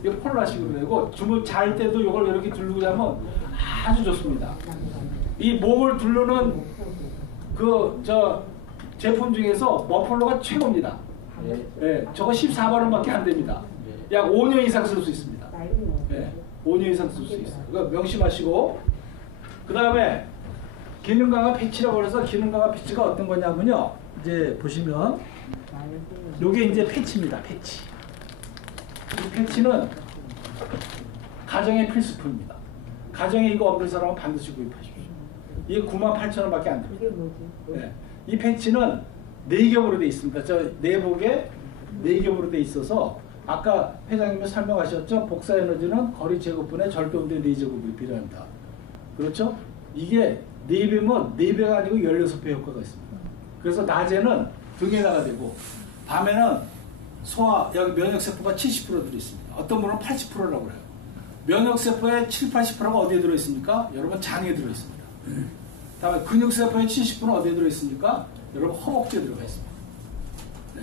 이게 폴라식으로 되고 주무 잘 때도 이걸 이렇게 두르고 자면 아주 좋습니다. 이 목을 두르는 제품 중에서 머플러가 최고입니다. 네, 저거 14만원밖에 안 됩니다. 약 5년 이상 쓸 수 있습니다. 네, 5년 이상 쓸 수 있어요. 그거 명심하시고 그 다음에 기능 강화 패치라고 해서 기능 강화 패치가 어떤 거냐면요. 이제 보시면 요게 이제 패치입니다. 패치. 이 패치는 가정의 필수품입니다. 가정에 이거 없는 사람은 반드시 구입하십시오. 이게 98,000원밖에 안 됩니다. 네. 이 패치는 4겹으로 되어 있습니다. 저 내복에 4겹으로 되어 있어서 아까 회장님이 설명하셨죠? 복사에너지는 거리 제거분에 절도운동 레이저급이 필요합니다. 그렇죠? 이게 4배면 4배가 아니고 16배 효과가 있습니다. 그래서 낮에는 등에다가 되고 밤에는 여기 면역세포가 70% 들어있습니다. 어떤 분은 80%라고 그래요. 면역세포의 70~80%가 어디에 들어있습니까? 여러분 장에 들어있습니다. 다음에 근육세포의 70%는 어디에 들어있습니까? 여러분 허벅지에 들어가 있습니다. 네.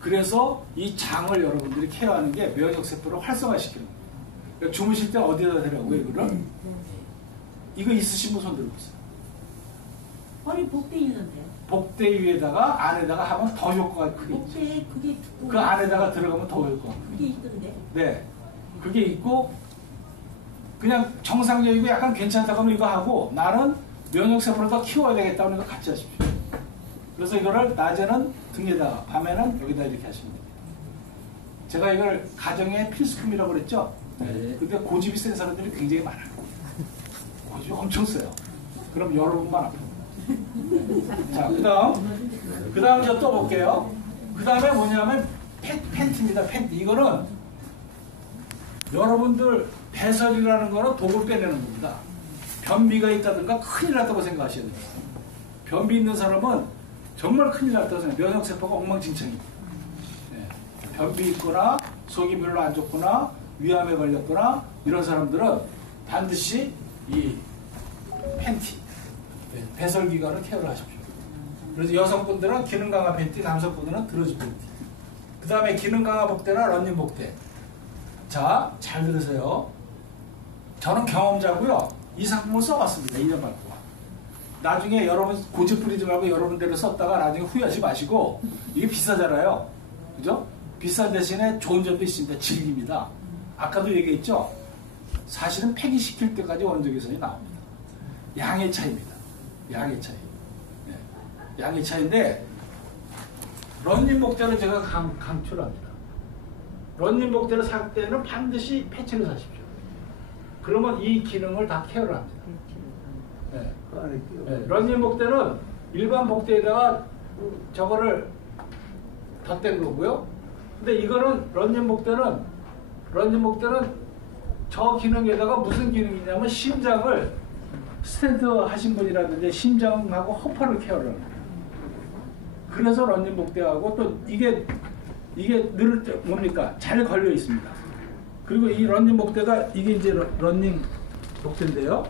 그래서 이 장을 여러분들이 케어하는 게 면역세포를 활성화시키는 거예요. 그러니까 주무실 때 어디에다 대라고요? 이거를? 이거 있으신 분 손 들어보세요. 허리 복대 있는데. 복대 위에다가 안에다가 하면 더 효과가 크게 있죠. 복대 그게 두꺼워. 그 안에다가 들어가면 더 효과가 그게 있던데. 네. 그게 있고 그냥 정상적이고 약간 괜찮다고 하면 이거 하고 나는 면역세포를 더 키워야 되겠다는 거 같이 하십시오. 그래서 이거를 낮에는 등에다가 밤에는 여기다 이렇게 하시면 됩니다. 제가 이걸 가정의 필수품이라고 그랬죠? 네. 근데 고집이 센 사람들이 굉장히 많아요. 고집이 엄청 세요. 그럼 여러분만 아픕니다. 자, 그 다음 저 또 볼게요. 그 다음에 뭐냐면 팬티입니다. 팬티. 이거는 여러분들 배설이라는 거는 독을 빼내는 겁니다. 변비가 있다든가 큰일 났다고 생각하셔야 됩니다. 변비 있는 사람은 정말 큰일 났다고 생각해요. 면역세포가 엉망진창입니다. 네. 변비 있거나 속이 별로 안 좋거나 위암에 걸렸거나 이런 사람들은 반드시 이 팬티 네, 배설 기관을 케어를 하십시오. 그래서 여성분들은 기능 강화 팬티, 남성분들은 드러지 팬티. 그 다음에 기능 강화 복대나 런닝 복대. 자, 잘 들으세요. 저는 경험자고요. 이 상품을 써봤습니다. 2년 반 동안. 나중에 여러분 고집 부리지 말고 여러분대로 썼다가 나중에 후회하지 마시고, 이게 비싸잖아요. 그죠? 비싼 대신에 좋은 점도 있습니다. 질깁니다. 아까도 얘기했죠? 사실은 폐기시킬 때까지 원적외선이 나옵니다. 양의 차이입니다. 양의 차이. 네. 양의 차이인데, 런닝 복대는 제가 강추를 합니다. 런닝 복대를 살 때는 반드시 패치를 사십시오. 그러면 이 기능을 다 케어를 합니다. 네. 네. 런닝 복대는 일반 복대에다가 저거를 덧댄 거고요. 근데 이거는 런닝 복대는 저 기능에다가 무슨 기능이 있냐면 심장을 스탠드 하신 분이라든지 심장하고 허파를 케어를 합니다. 그래서 런닝 복대하고 또 이게 늘 뭡니까? 잘 걸려 있습니다. 그리고 이 런닝 복대가 이게 이제 런닝 복대인데요.